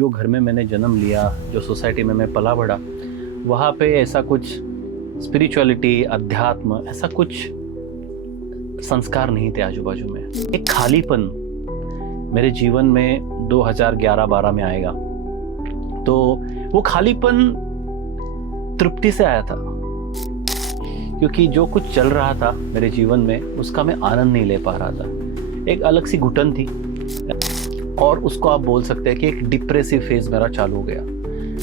जो घर में मैंने जन्म लिया, जो सोसाइटी में मैं पला बढ़ा, वहाँ पे ऐसा कुछ स्पिरिचुअलिटी, अध्यात्म, ऐसा कुछ संस्कार नहीं थे आजू बाजू में। एक खालीपन मेरे जीवन में 2011-12 में आएगा। तो वो खालीपन तृप्ति से आया था, क्योंकि जो कुछ चल रहा था मेरे जीवन में उसका मैं आनंद नहीं ले पा रहा था। एक अलग सी घुटन थी, और उसको आप बोल सकते हैं कि एक डिप्रेसिव फेज मेरा चालू हो गया।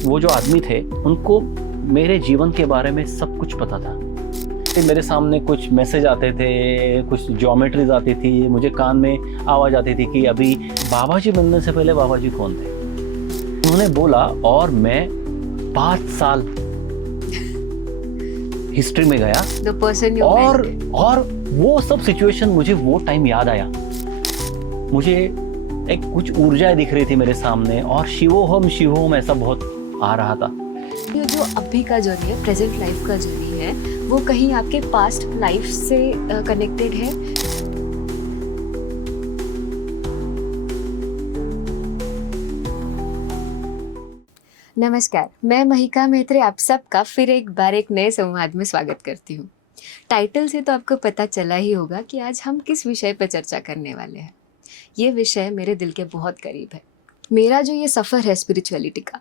वो जो आदमी थे उनको मेरे जीवन के बारे में सब कुछ पता था। मेरे सामने कुछ मैसेज आते थे, कुछ ज्योमेट्रीज आती थी, मुझे कान में आवाज़ आती थी कि अभी बाबा जी बनने से पहले बाबा जी कौन थे। उन्होंने बोला और मैं 5 साल हिस्ट्री में गया, और वो सब सिचुएशन मुझे वो टाइम याद आया। मुझे एक कुछ ऊर्जा दिख रही थी मेरे सामने, और शिवोहम ऐसा बहुत आ रहा था। ये जो अभी का जर्नी है, प्रेजेंट लाइफ का जर्नी है, वो कहीं आपके पास्ट लाइफ से कनेक्टेड है? नमस्कार, मैं महिका मेहत्रे आप सबका फिर एक बार एक नए संवाद में स्वागत करती हूँ। टाइटल से तो आपको पता चला ही होगा कि आज हम किस विषय पर चर्चा करने वाले हैं। ये विषय मेरे दिल के बहुत करीब है। मेरा जो ये सफ़र है स्पिरिचुअलिटी का,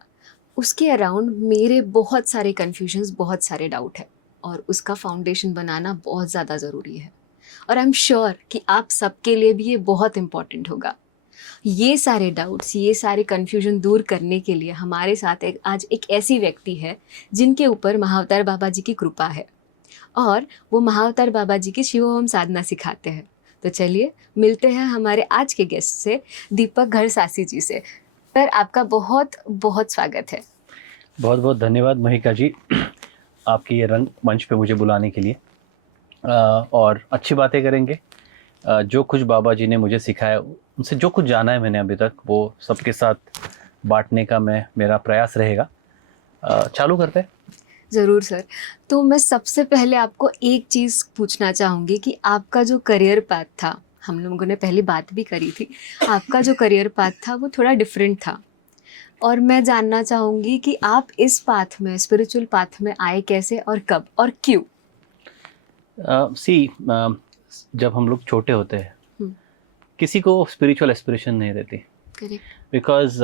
उसके अराउंड मेरे बहुत सारे कन्फ्यूजन्स, बहुत सारे डाउट है, और उसका फाउंडेशन बनाना बहुत ज़्यादा ज़रूरी है। और आई एम श्योर कि आप सबके लिए भी ये बहुत इम्पॉर्टेंट होगा। ये सारे डाउट्स, ये सारे कन्फ्यूजन दूर करने के लिए हमारे साथ आज एक ऐसी व्यक्ति है जिनके ऊपर महाअवतार बाबा जी की कृपा है, और वो महाअवतार बाबा जी की शिवोहम साधना सिखाते हैं। तो चलिए मिलते हैं हमारे आज के गेस्ट से, दीपक घरसासी जी से। सर, आपका बहुत बहुत स्वागत है। बहुत बहुत धन्यवाद महिका जी, आपकी ये रंग मंच पे मुझे बुलाने के लिए। और अच्छी बातें करेंगे। जो कुछ बाबा जी ने मुझे सिखाया, उनसे जो कुछ जाना है मैंने अभी तक, वो सबके साथ बांटने का मेरा प्रयास रहेगा। चालू करते हैं। ज़रूर सर। तो मैं सबसे पहले आपको एक चीज़ पूछना चाहूँगी कि आपका जो करियर पाथ था, हम लोगों ने पहले बात भी करी थी, आपका जो करियर पाथ था वो थोड़ा डिफरेंट था, और मैं जानना चाहूँगी कि आप इस पाथ में, स्पिरिचुअल पाथ में आए कैसे और कब और क्यों? जब हम लोग छोटे होते हैं, किसी को स्पिरिचुअल एस्पिरेशन नहीं रहती, बिकॉज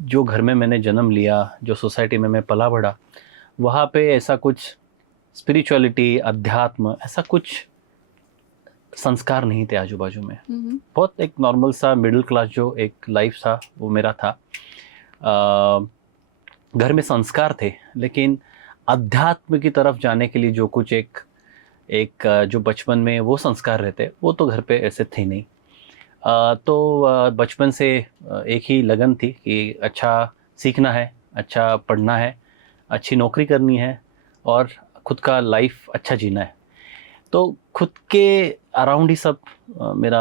जो घर में मैंने जन्म लिया, जो सोसाइटी में मैं पला बढ़ा, वहाँ पे ऐसा कुछ स्पिरिचुअलिटी, अध्यात्म, ऐसा कुछ संस्कार नहीं थे आजू बाजू में। बहुत एक नॉर्मल सा मिडिल क्लास जो एक लाइफ था वो मेरा था। घर में संस्कार थे, लेकिन अध्यात्म की तरफ जाने के लिए जो कुछ एक जो बचपन में वो संस्कार रहते, वो तो घर पे ऐसे थे नहीं। तो बचपन से एक ही लगन थी कि अच्छा सीखना है, अच्छा पढ़ना है, अच्छी नौकरी करनी है, और खुद का लाइफ अच्छा जीना है। तो खुद के अराउंड ही सब मेरा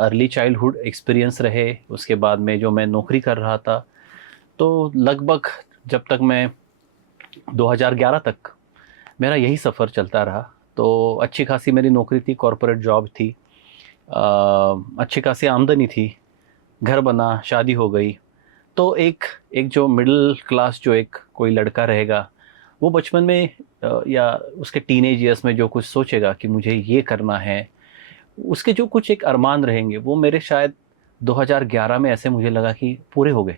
अर्ली चाइल्डहुड एक्सपीरियंस रहे। उसके बाद में जो मैं नौकरी कर रहा था, तो लगभग जब तक मैं 2011 तक मेरा यही सफ़र चलता रहा। तो अच्छी खासी मेरी नौकरी थी, कॉरपोरेट जॉब थी, अच्छी खासी आमदनी थी, घर बना, शादी हो गई। तो एक जो मिडिल क्लास जो एक कोई लड़का रहेगा, वो बचपन में या उसके टीनेज ईयर्स में जो कुछ सोचेगा कि मुझे ये करना है, उसके जो कुछ एक अरमान रहेंगे, वो मेरे शायद 2011 में ऐसे मुझे लगा कि पूरे हो गए।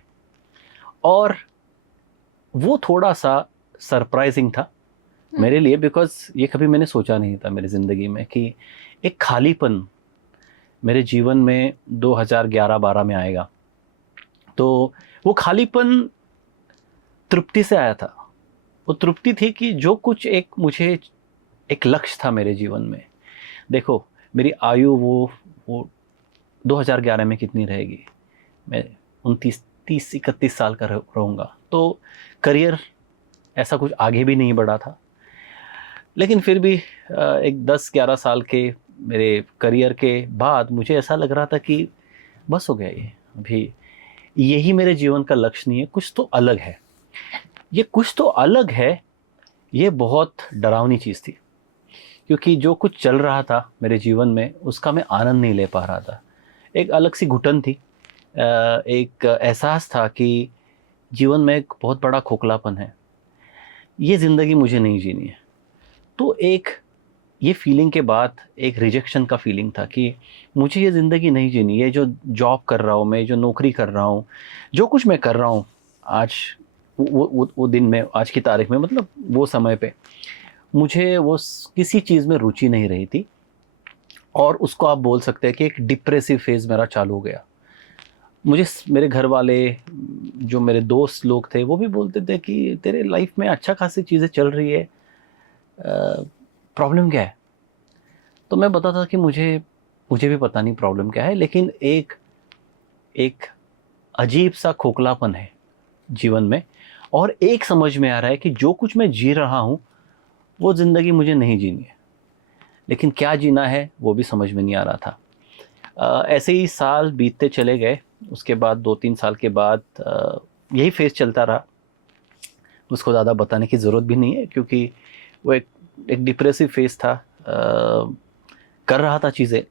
और वो थोड़ा सा सरप्राइजिंग था मेरे लिए, बिकॉज ये कभी मैंने सोचा नहीं था मेरी ज़िंदगी में कि एक खालीपन मेरे जीवन में 2011-12 में आएगा। तो वो खालीपन तृप्ति से आया था। वो तृप्ति थी कि जो कुछ मुझे एक लक्ष्य था मेरे जीवन में। देखो, मेरी आयु वो 2011 में कितनी रहेगी, मैं 29-31 साल का रहूँगा। तो करियर ऐसा कुछ आगे भी नहीं बढ़ा था, लेकिन फिर भी एक 10-11 साल के मेरे करियर के बाद मुझे ऐसा लग रहा था कि बस हो गया, ये अभी यही मेरे जीवन का लक्ष्य नहीं है, कुछ तो अलग है। ये कुछ तो अलग है, ये बहुत डरावनी चीज़ थी, क्योंकि जो कुछ चल रहा था मेरे जीवन में उसका मैं आनंद नहीं ले पा रहा था। एक अलग सी घुटन थी, एक एहसास था कि जीवन में एक बहुत बड़ा खोखलापन है, ये ज़िंदगी मुझे नहीं जीनी है। तो एक ये फीलिंग के बाद एक रिजेक्शन का फीलिंग था कि मुझे ये ज़िंदगी नहीं जीनी। ये जो जॉब कर रहा हूँ मैं, जो नौकरी कर रहा हूँ, जो कुछ मैं कर रहा हूँ आज, वो दिन में, आज की तारीख में, मतलब वो समय पे मुझे किसी चीज़ में रुचि नहीं रही थी। और उसको आप बोल सकते हैं कि एक डिप्रेसिव फेज़ मेरा चालू हो गया। मेरे घर वाले, जो मेरे दोस्त लोग थे, वो भी बोलते थे कि तेरे लाइफ में अच्छा खासी चीज़ें चल रही है, प्रॉब्लम क्या है? तो मैं बताता था कि मुझे मुझे भी पता नहीं प्रॉब्लम क्या है, लेकिन एक एक अजीब सा खोखलापन है जीवन में। और एक समझ में आ रहा है कि जो कुछ मैं जी रहा हूँ वो ज़िंदगी मुझे नहीं जीनी है, लेकिन क्या जीना है वो भी समझ में नहीं आ रहा था। ऐसे ही साल बीतते चले गए। उसके बाद 2-3 साल के बाद यही फेज़ चलता रहा। उसको ज़्यादा बताने की ज़रूरत भी नहीं है, क्योंकि वो एक डिप्रेसिव फेज़ था। कर रहा था चीज़ें,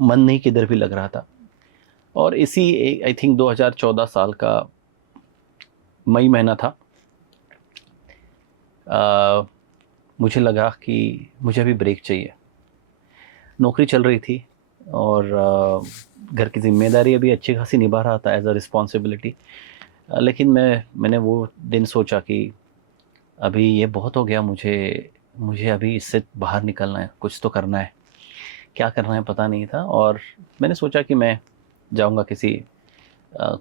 मन नहीं किधर भी लग रहा था। और इसी आई थिंक 2014 साल का मई महीना था। मुझे लगा कि मुझे अभी ब्रेक चाहिए। नौकरी चल रही थी और घर की जिम्मेदारी अभी अच्छी खासी निभा रहा था एज अ रिस्पॉन्सिबिलिटी। लेकिन मैंने वो दिन सोचा कि अभी ये बहुत हो गया, मुझे अभी इससे बाहर निकलना है, कुछ तो करना है। क्या करना है पता नहीं था। और मैंने सोचा कि मैं जाऊंगा किसी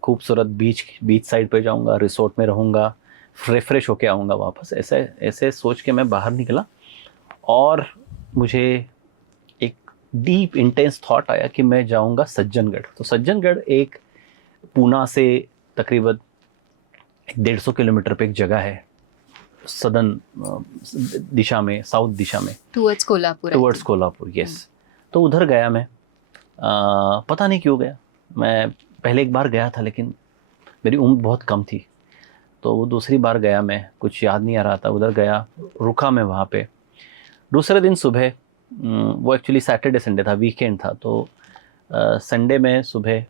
खूबसूरत बीच साइड पे जाऊंगा, रिसोर्ट में रहूंगा, फ्रेश होके आऊँगा वापस। ऐसे ऐसे सोच के मैं बाहर निकला। और मुझे एक डीप इंटेंस थॉट आया कि मैं जाऊंगा सज्जनगढ़। तो सज्जनगढ़ एक पूना से तकरीबन 150 किलोमीटर पे एक जगह है, सदर्न दिशा में, साउथ दिशा में, towards Kolhapur. Towards Kolhapur, yes. तो उधर गया मैं। पता नहीं क्यों गया। मैं पहले एक बार गया था, लेकिन मेरी उम्र बहुत कम थी, तो वो दूसरी बार गया मैं, कुछ याद नहीं आ रहा था। उधर गया, रुका मैं वहाँ पे। दूसरे दिन सुबह, वो एक्चुअली सैटरडे संडे था, वीकेंड था, तो संडे में सुबह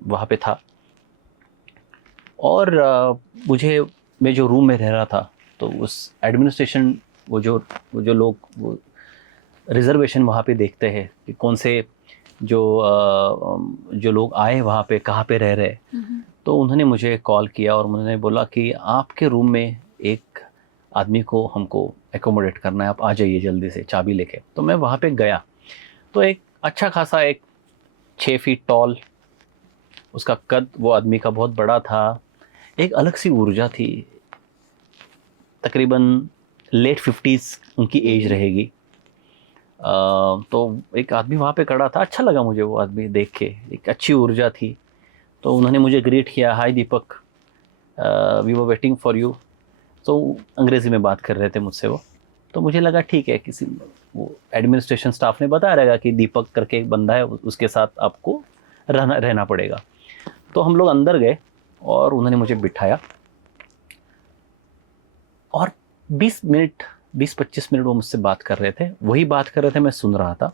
वहाँ पे था। और मैं जो रूम में रह रहा था, तो उस एडमिनिस्ट्रेशन, वो जो लोग वो रिजर्वेशन वहाँ पे देखते हैं कि कौन से जो लोग आए वहाँ पे, कहाँ पे रह रहे। तो उन्होंने मुझे कॉल किया और उन्होंने बोला कि आपके रूम में एक आदमी को हमको एकोमोडेट करना है, आप आ जाइए जल्दी से चाबी लेके। तो मैं वहाँ पे गया, तो एक अच्छा खासा, एक 6 फीट टॉल, उसका कद वो आदमी का बहुत बड़ा था। एक अलग सी ऊर्जा थी। तकरीबन लेट 50s उनकी एज रहेगी। तो एक आदमी वहाँ पे खड़ा था। अच्छा लगा मुझे वो आदमी देख के, एक अच्छी ऊर्जा थी। तो उन्होंने मुझे ग्रीट किया, hi Deepak, we were waiting for you. तो अंग्रेज़ी में बात कर रहे थे मुझसे वो। तो मुझे लगा ठीक है, किसी वो एडमिनिस्ट्रेशन स्टाफ ने बताया रहेगा कि दीपक करके एक बंदा है, उसके साथ आपको रहना पड़ेगा। तो हम लोग अंदर गए और उन्होंने मुझे बिठाया और 20-25 मिनट वो मुझसे बात कर रहे थे। वही बात कर रहे थे, मैं सुन रहा था।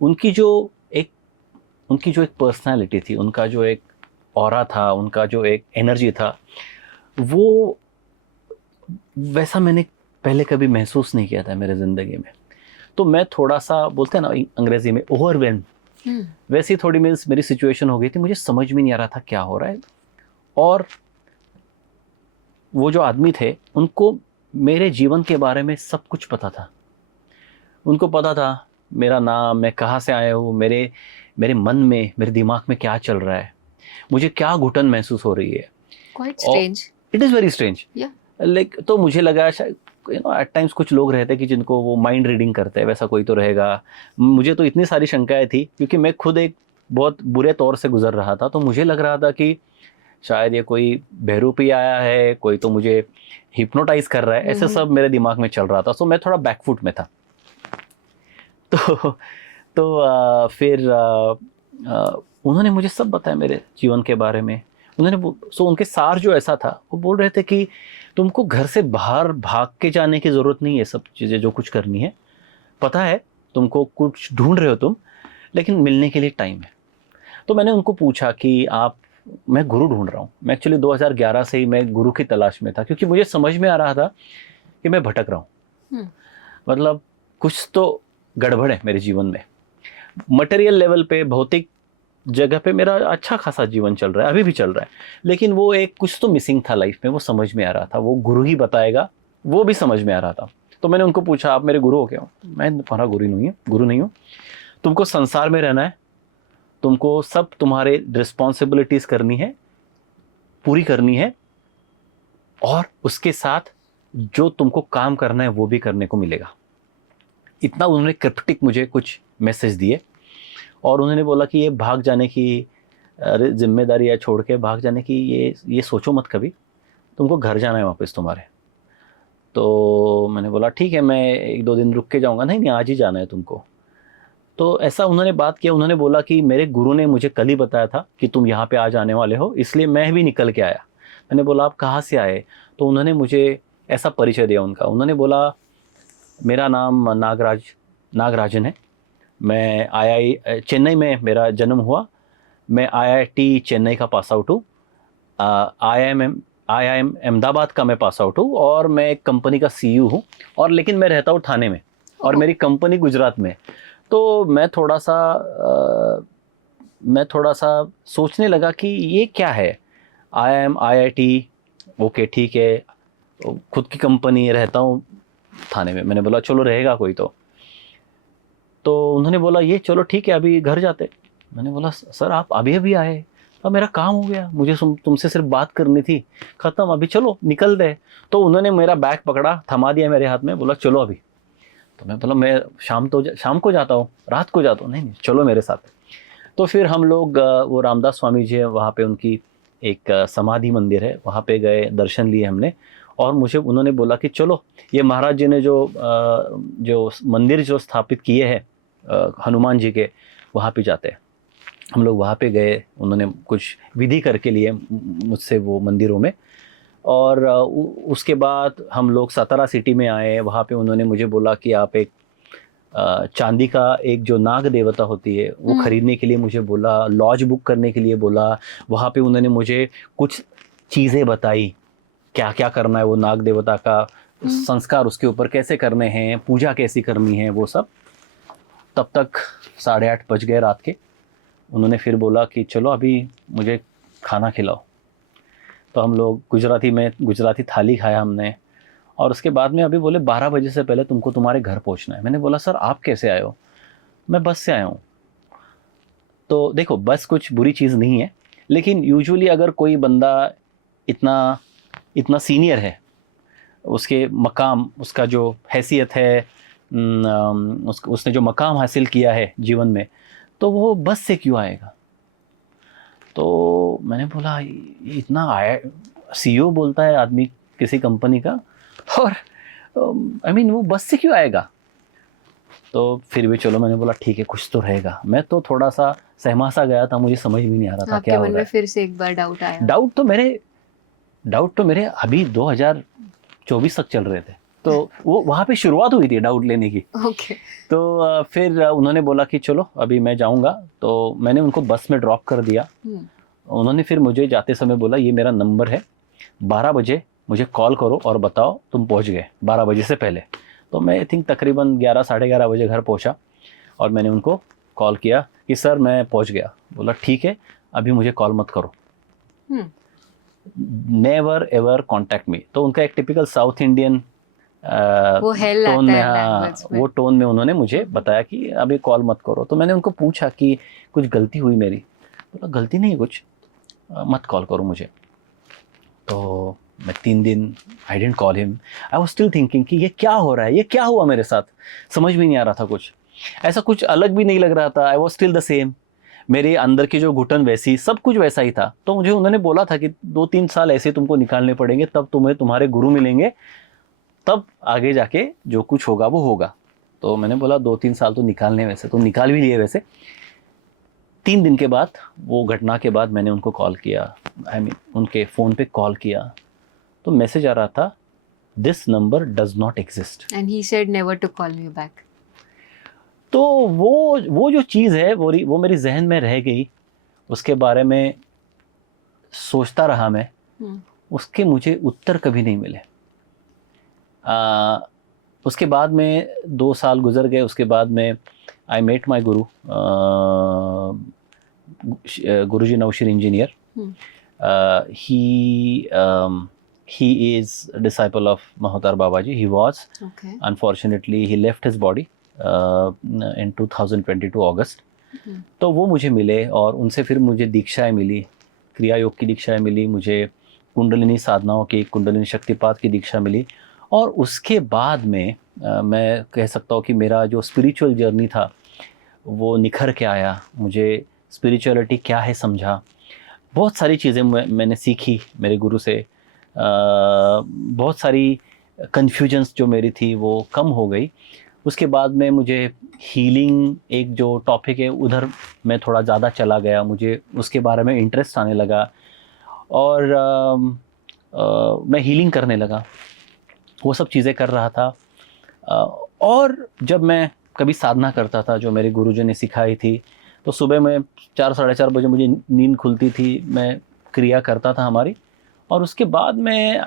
उनकी जो एक पर्सनालिटी थी, उनका जो एक ऑरा था, उनका जो एक एनर्जी था, वो वैसा मैंने पहले कभी महसूस नहीं किया था मेरे ज़िंदगी में। तो मैं थोड़ा सा, बोलते हैं ना अंग्रेज़ी में, ओवरवेल्म, वैसी थोड़ी मेरी सिचुएशन हो गई थी। मुझे समझ में नहीं आ रहा था क्या हो रहा है। और वो जो आदमी थे, उनको मेरे जीवन के बारे में सब कुछ पता था। उनको पता था मेरा नाम, मैं कहाँ से आया हूँ, मेरे मन में, मेरे दिमाग में क्या चल रहा है, मुझे क्या घुटन महसूस हो रही है। Quite strange. It is very strange. Yeah. तो मुझे लगा शायद एट टाइम्स कुछ लोग रहते हैं कि जिनको वो माइंड रीडिंग करते हैं, वैसा कोई तो रहेगा। मुझे तो इतनी सारी शंकाएं थी, क्योंकि मैं खुद एक बहुत बुरे तौर से गुजर रहा था। तो मुझे लग रहा था कि शायद ये कोई बहरूपी आया है, कोई तो मुझे हिप्नोटाइज कर रहा है, ऐसे सब मेरे दिमाग में चल रहा था। सो मैं थोड़ा बैकफुट में था। तो फिर उन्होंने मुझे सब बताया मेरे जीवन के बारे में। उनके सार जो ऐसा था, वो बोल रहे थे कि तुमको घर से बाहर भाग के जाने की ज़रूरत नहीं है। सब चीज़ें जो कुछ करनी है, पता है तुमको कुछ ढूंढ रहे हो तुम, लेकिन मिलने के लिए टाइम है। तो मैंने उनको पूछा कि आप मैं गुरु ढूंढ रहा हूँ। मैं एक्चुअली 2011 से ही मैं गुरु की तलाश में था, क्योंकि मुझे समझ में आ रहा था कि मैं भटक रहा हूँ। हम्म। मतलब कुछ तो गड़बड़ है मेरे जीवन में। मटेरियल लेवल पे, भौतिक जगह पे मेरा अच्छा खासा जीवन चल रहा है, अभी भी चल रहा है, लेकिन वो एक कुछ तो मिसिंग था लाइफ में, वो समझ में आ रहा था। वो गुरु ही बताएगा, वो भी समझ में आ रहा था। तो मैंने उनको पूछा, आप मेरे गुरु हो क्या? मैं तुम्हारा गुरु नहीं हूँ। तुमको संसार में रहना है, तुमको सब तुम्हारे रिस्पॉन्सिबिलिटीज करनी है, पूरी करनी है, और उसके साथ जो तुमको काम करना है वो भी करने को मिलेगा। इतना उन्होंने क्रिप्टिक मुझे कुछ मैसेज दिए, और उन्होंने बोला कि ये भाग जाने की जिम्मेदारी या छोड़ के भाग जाने की ये सोचो मत कभी, तुमको घर जाना है वापस तुम्हारे। तो मैंने बोला ठीक है, मैं 1-2 दिन रुक के जाऊंगा। नहीं, आज ही जाना है तुमको। तो ऐसा उन्होंने बात किया। उन्होंने बोला कि मेरे गुरु ने मुझे कल ही बताया था कि तुम यहाँ पे आज आने वाले हो, इसलिए मैं भी निकल के आया। मैंने बोला आप कहाँ से आए? तो उन्होंने मुझे ऐसा परिचय दिया उनका। उन्होंने बोला मेरा नाम नागराजन है, मैं चेन्नई में मेरा जन्म हुआ, मैं IIT चेन्नई का पास आउट हूँ, IIM अहमदाबाद का मैं पास आउट हूँ, और मैं एक कंपनी का CEO हूँ, और लेकिन मैं रहता हूँ थाने में, और मेरी कंपनी गुजरात में। तो मैं थोड़ा सा सोचने लगा कि ये क्या है, IIM IIT, ओके ठीक है, खुद की कंपनी, रहता हूँ थाने में। मैंने बोला चलो रहेगा कोई तो उन्होंने बोला ये चलो ठीक है, अभी घर जाते। मैंने बोला सर आप अभी अभी आए? अब मेरा काम हो गया, मुझे तुमसे सिर्फ बात करनी थी, ख़त्म, अभी चलो निकल दे। तो उन्होंने मेरा बैग पकड़ा, थमा दिया मेरे हाथ में, बोला चलो अभी। तो मैं बोला मैं शाम को जाता हूँ, रात को जाता हूँ। नहीं चलो मेरे साथ। तो फिर हम लोग वो रामदास स्वामी जी है वहाँ पे, उनकी एक समाधि मंदिर है, वहाँ पे गए, दर्शन लिए हमने। और मुझे उन्होंने बोला कि चलो ये महाराज जी ने जो मंदिर जो स्थापित किए हैं हनुमान जी के, वहाँ पे जाते हैं। हम लोग वहाँ पे गए, उन्होंने कुछ विधि करके लिए मुझसे वो मंदिरों में। और उसके बाद हम लोग सतारा सिटी में आए। वहाँ पे उन्होंने मुझे बोला कि आप एक चांदी का एक जो नाग देवता होती है वो खरीदने के लिए मुझे बोला, लॉज बुक करने के लिए बोला। वहाँ पे उन्होंने मुझे कुछ चीज़ें बताई, क्या क्या करना है, वो नाग देवता का संस्कार उसके ऊपर कैसे करने हैं, पूजा कैसी करनी है, वो सब। तब तक 8:30 बज गए रात के। उन्होंने फिर बोला कि चलो अभी मुझे खाना खिलाओ। तो हम लोग गुजराती थाली खाया हमने, और उसके बाद में अभी बोले 12 बजे से पहले तुमको तुम्हारे घर पहुंचना है। मैंने बोला सर आप कैसे आए हो? मैं बस से आया हूँ। तो देखो बस कुछ बुरी चीज़ नहीं है, लेकिन यूजुअली अगर कोई बंदा इतना सीनियर है, उसके मकाम, उसका जो हैसियत है, उसने जो मकाम हासिल किया है जीवन में, तो वो बस से क्यों आएगा? तो मैंने बोला ये इतना आया, CEO बोलता है आदमी किसी कंपनी का, और वो बस से क्यों आएगा? तो फिर भी चलो, मैंने बोला ठीक है कुछ तो रहेगा। मैं तो थोड़ा सा सहमा सा गया था, मुझे समझ भी नहीं आ रहा था क्या हो रहा है। आपके मन में फिर से एक बार डाउट आया? डाउट तो मेरे अभी 2024 तक चल रहे थे, तो वो वहाँ पे शुरुआत हुई थी डाउट लेने की। ओके। तो फिर उन्होंने बोला कि चलो अभी मैं जाऊँगा। तो मैंने उनको बस में ड्रॉप कर दिया। उन्होंने फिर मुझे जाते समय बोला ये मेरा नंबर है, 12 बजे मुझे कॉल करो और बताओ तुम पहुँच गए 12 बजे से पहले। तो मैं आई थिंक तकरीबन 11 साढ़े 11 बजे घर पहुँचा, और मैंने उनको कॉल किया कि सर मैं पहुँच गया। बोला ठीक है, अभी मुझे कॉल मत करो, नेवर एवर कॉन्टैक्ट मी। तो उनका एक टिपिकल साउथ इंडियन टोन में, हाँ वो टोन में उन्होंने मुझे बताया कि अभी कॉल मत करो। तो मैंने उनको पूछा कि कुछ गलती हुई मेरी? बोला गलती नहीं कुछ, मत कॉल करो मुझे। तो मैं 3 दिन I didn't call him. I was still thinking कि ये क्या हो रहा है, ये क्या हुआ मेरे साथ, समझ भी नहीं आ रहा था कुछ, ऐसा कुछ अलग भी नहीं लग रहा था। आई वाज स्टिल द सेम, मेरे अंदर की जो घुटन वैसी, सब कुछ वैसा ही था। तो मुझे उन्होंने बोला था कि 2-3 साल ऐसे तुमको निकालने पड़ेंगे, तब तुम्हें तुम्हारे गुरु मिलेंगे, तब आगे जाके जो कुछ होगा वो होगा। तो मैंने बोला 2-3 साल तो निकालने, वैसे तो निकाल भी लिए वैसे। 3 दिन के बाद, वो घटना के बाद मैंने उनको कॉल किया, उनके फ़ोन पे कॉल किया, तो मैसेज आ रहा था this number does not exist and he said never to call me back. तो वो जो चीज़ है वो मेरी जहन में रह गई। उसके बारे में सोचता रहा मैं, उसके मुझे उत्तर कभी नहीं मिले। उसके बाद में 2 साल गुजर गए। उसके बाद में I met my Guru, Guruji नौशीर engineer. He is a disciple of Mahotar Babaji. He was. Okay. Unfortunately, he left his body in 2022 अगस्त। तो वो मुझे मिले और उनसे फिर मुझे दीक्षाएं मिली, क्रिया योग की दीक्षाएं मिली, मुझे कुंडलिनी साधनाओं की, कुंडलिनी शक्तिपात की दीक्षा मिली। और उसके बाद में मैं कह सकता हूँ कि मेरा जो स्पिरिचुअल जर्नी था वो निखर के आया। मुझे स्पिरिचुअलिटी क्या है समझा, बहुत सारी चीज़ें मैंने सीखी मेरे गुरु से। बहुत सारी कन्फ्यूजन्स जो मेरी थी वो कम हो गई। उसके बाद में मुझे हीलिंग एक जो टॉपिक है उधर मैं थोड़ा ज़्यादा चला गया, मुझे उसके बारे में इंटरेस्ट आने लगा और मैं हीलिंग करने लगा, वो सब चीज़ें कर रहा था। और जब मैं कभी साधना करता था जो मेरे गुरुजी ने सिखाई थी, तो सुबह में 4 साढ़े 4 बजे मुझे नींद खुलती थी, मैं क्रिया करता था हमारी। और उसके बाद में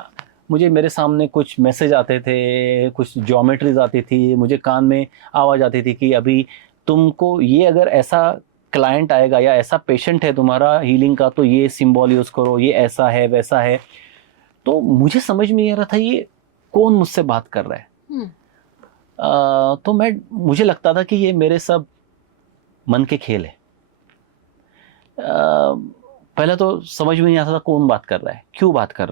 मुझे मेरे सामने कुछ मैसेज आते थे, कुछ ज्योमेट्रीज आती थी, मुझे कान में आवाज़ आती थी कि अभी तुमको ये अगर ऐसा क्लाइंट आएगा या ऐसा पेशेंट है तुम्हारा हीलिंग का, तो ये सिंबल यूज़ करो, ये ऐसा है वैसा है। तो मुझे समझ में नहीं आ रहा था ये कौन मुझसे बात कर रहा है। तो मुझे लगता था कि ये मेरे सब मन के खेल है। पहले तो समझ में नहीं आता था कौन बात कर रहा है, क्यों बात कर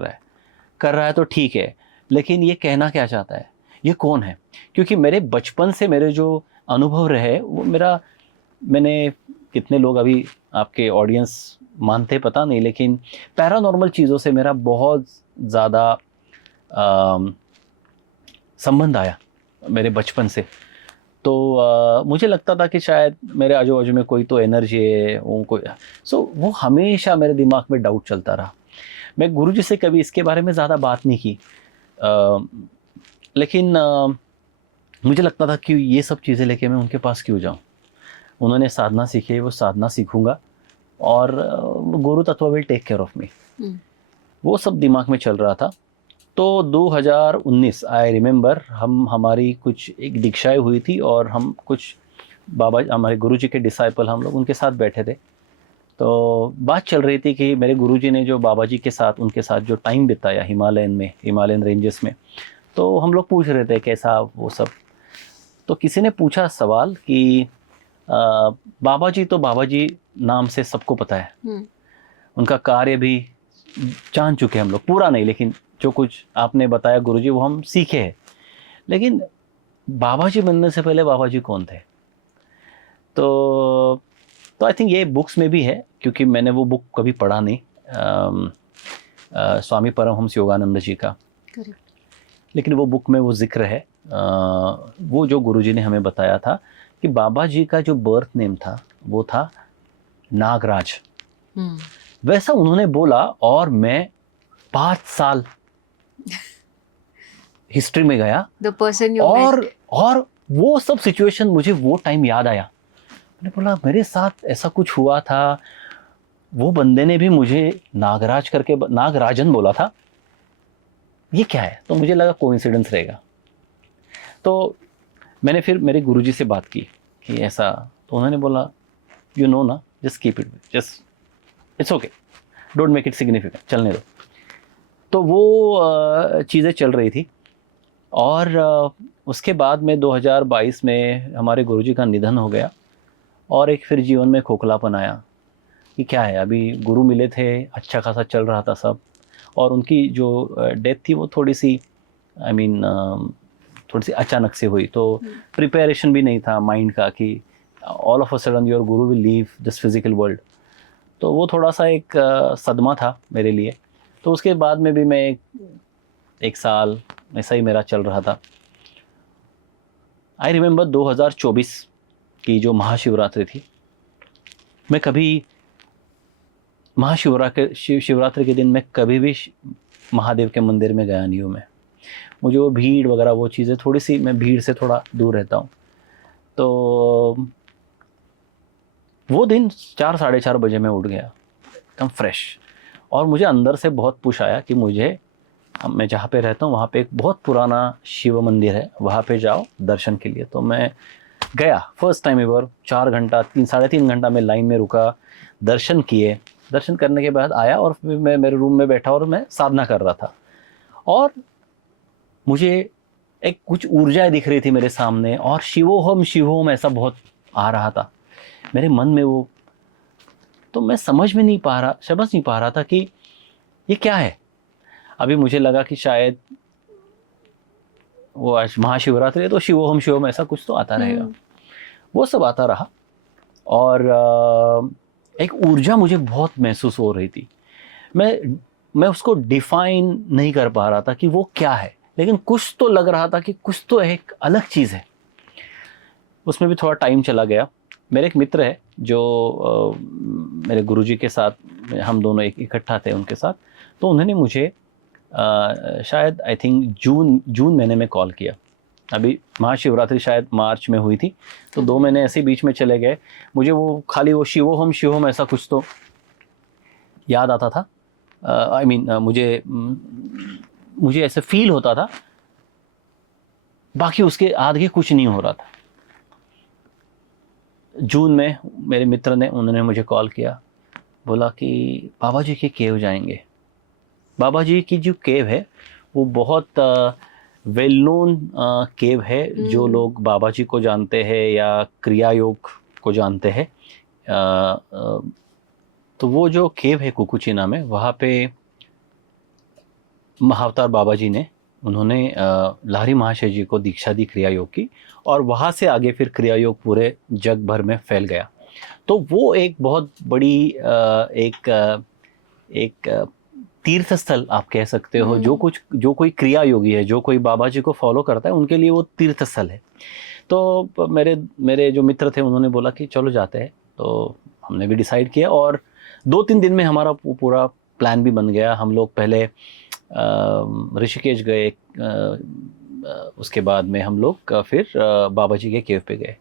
रहा है तो ठीक है, लेकिन ये कहना क्या चाहता है, ये कौन है। क्योंकि मेरे बचपन से मेरे जो अनुभव रहे वो मैंने कितने लोग अभी आपके ऑडियंस मानते पता नहीं, लेकिन पैरानॉर्मल चीज़ों से मेरा बहुत ज़्यादा संबंध आया मेरे बचपन से। तो मुझे लगता था कि शायद मेरे आजू बाजू में कोई तो एनर्जी है, वो हमेशा मेरे दिमाग में डाउट चलता रहा। मैं गुरुजी से कभी इसके बारे में ज़्यादा बात नहीं की, लेकिन मुझे लगता था कि ये सब चीज़ें लेके मैं उनके पास क्यों जाऊं। उन्होंने साधना सीखी है, वो साधना सीखूंगा और गुरु तत्व will take care of me, वो सब दिमाग में चल रहा था। तो 2019 आई रिमेंबर हमारी कुछ एक दीक्षाएं हुई थी और हम कुछ हमारे गुरुजी के डिसाइपल हम लोग उनके साथ बैठे थे। तो बात चल रही थी कि मेरे गुरुजी ने जो बाबा जी के साथ उनके साथ जो टाइम बिताया हिमालयन रेंजेस में, तो हम लोग पूछ रहे थे कैसा वो सब। तो किसी ने पूछा सवाल कि बाबा जी नाम से सबको पता है, उनका कार्य भी जान चुके हम लोग, पूरा नहीं लेकिन जो कुछ आपने बताया गुरुजी वो हम सीखे हैं, लेकिन बाबा जी बनने से पहले बाबा जी कौन थे। तो आई थिंक ये बुक्स में भी है, क्योंकि मैंने वो बुक कभी पढ़ा नहीं, स्वामी परमहंस योगानंद जी का, लेकिन वो बुक में वो जिक्र है। वो जो गुरुजी ने हमें बताया था कि बाबा जी का जो बर्थ नेम था वो था नागराज, वैसा उन्होंने बोला। और मैं 5 साल हिस्ट्री में गया, और वो सब सिचुएशन मुझे वो टाइम याद आया। मैंने बोला मेरे साथ ऐसा कुछ हुआ था, वो बंदे ने भी मुझे नागराजन बोला था, ये क्या है। तो मुझे लगा कोइंसिडेंस रहेगा। तो मैंने फिर मेरे गुरुजी से बात की कि ऐसा, तो उन्होंने बोला यू नो ना, just keep it, just it's okay, don't make it significant, चलने दो। तो वो चीज़ें चल रही थी। और उसके बाद में 2022 में हमारे गुरुजी का निधन हो गया और एक फिर जीवन में खोखलापन आया कि क्या है। अभी गुरु मिले थे, अच्छा खासा चल रहा था सब, और उनकी जो डेथ थी वो थोड़ी सी थोड़ी सी अचानक से हुई। तो प्रिपरेशन भी नहीं था माइंड का कि all of a sudden your guru will leave this physical world. तो वो थोड़ा सा एक सदमा था मेरे लिए। तो उसके बाद में भी मैं एक साल ऐसा ही मेरा चल रहा था। आई रिमेंबर 2024 की जो महाशिवरात्रि थी, मैं कभी शिवरात्रि के दिन मैं कभी भी महादेव के मंदिर में गया नहीं हूँ। मुझे वो भीड़ वगैरह वो चीज़ें, थोड़ी सी मैं भीड़ से थोड़ा दूर रहता हूँ। तो वो दिन 4 साढ़े 4 बजे मैं उठ गया एकदम फ्रेश, और मुझे अंदर से बहुत पुश आया कि मैं जहाँ पे रहता हूँ वहाँ पे एक बहुत पुराना शिव मंदिर है, वहाँ पे जाओ दर्शन के लिए। तो मैं गया, फर्स्ट टाइम एवर। 4 घंटा 3 साढ़े 3 घंटा मैं लाइन में रुका, दर्शन किए। दर्शन करने के बाद आया और फिर मैं मेरे रूम में बैठा और मैं साधना कर रहा था। और मुझे एक कुछ ऊर्जा दिख रही थी मेरे सामने और शिवोहम ऐसा बहुत आ रहा था मेरे मन में वो। तो मैं समझ नहीं पा रहा था कि ये क्या है। अभी मुझे लगा कि शायद वो आज महाशिवरात्रि है तो शिवोहम ऐसा कुछ तो आता रहेगा। वो सब आता रहा और एक ऊर्जा मुझे बहुत महसूस हो रही थी। मैं उसको डिफाइन नहीं कर पा रहा था कि वो क्या है, लेकिन कुछ तो लग रहा था कि कुछ तो एक अलग चीज़ है। उसमें भी थोड़ा टाइम चला गया। मेरे एक मित्र है जो मेरे गुरुजी के साथ हम दोनों इकट्ठा थे उनके साथ। तो उन्होंने मुझे शायद आई थिंक जून महीने में कॉल किया। अभी महाशिवरात्रि शायद मार्च में हुई थी, तो 2 महीने ऐसे बीच में चले गए। मुझे वो खाली वो शिवोहम ऐसा कुछ तो याद आता था। आई मीन मुझे ऐसे फील होता था, बाकी उसके आगे कुछ नहीं हो रहा था। जून में मेरे मित्र ने उन्होंने मुझे कॉल किया, बोला कि बाबा जी की केव जाएंगे। बाबा जी की जो केव है वो बहुत वेल नोन केव है। जो लोग बाबा जी को जानते हैं या क्रिया योग को जानते हैं, तो वो जो केव है कुकुचीना में, वहाँ पे महाअवतार बाबा जी ने उन्होंने लाहिरी महाशय जी को दीक्षा दी क्रिया योग की, और वहाँ से आगे फिर क्रिया योग पूरे जग भर में फैल गया। तो वो एक बहुत बड़ी एक तीर्थ स्थल आप कह सकते हो। जो कोई क्रिया योगी है, जो कोई बाबा जी को फॉलो करता है, उनके लिए वो तीर्थ स्थल है। तो मेरे जो मित्र थे उन्होंने बोला कि चलो जाते हैं। तो हमने भी डिसाइड किया और 2-3 दिन में हमारा पूरा प्लान भी बन गया। हम लोग पहले ऋषिकेश गए, उसके बाद में हम लोग फिर बाबा जी के केव पे गए।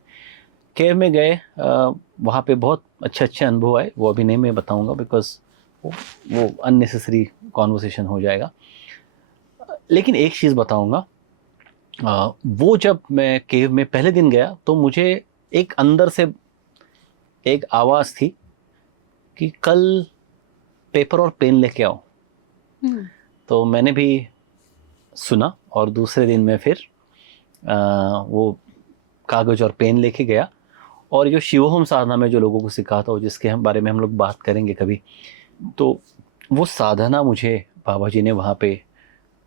केव में गए, वहाँ पे बहुत अच्छे अनुभव आए। वो अभी नहीं मैं बताऊँगा, बिकॉज वो अननेसेसरी कॉन्वर्सेशन हो जाएगा। लेकिन एक चीज़ बताऊँगा, वो जब मैं केव में पहले दिन गया तो मुझे एक अंदर से एक आवाज़ थी कि कल पेपर और पेन लेके आओ। तो मैंने भी सुना और दूसरे दिन मैं फिर वो कागज़ और पेन लेके गया। और जो शिवोहम साधना में जो लोगों को सिखाता हूँ, जिसके बारे में हम लोग बात करेंगे कभी, तो वो साधना मुझे बाबा जी ने वहाँ पे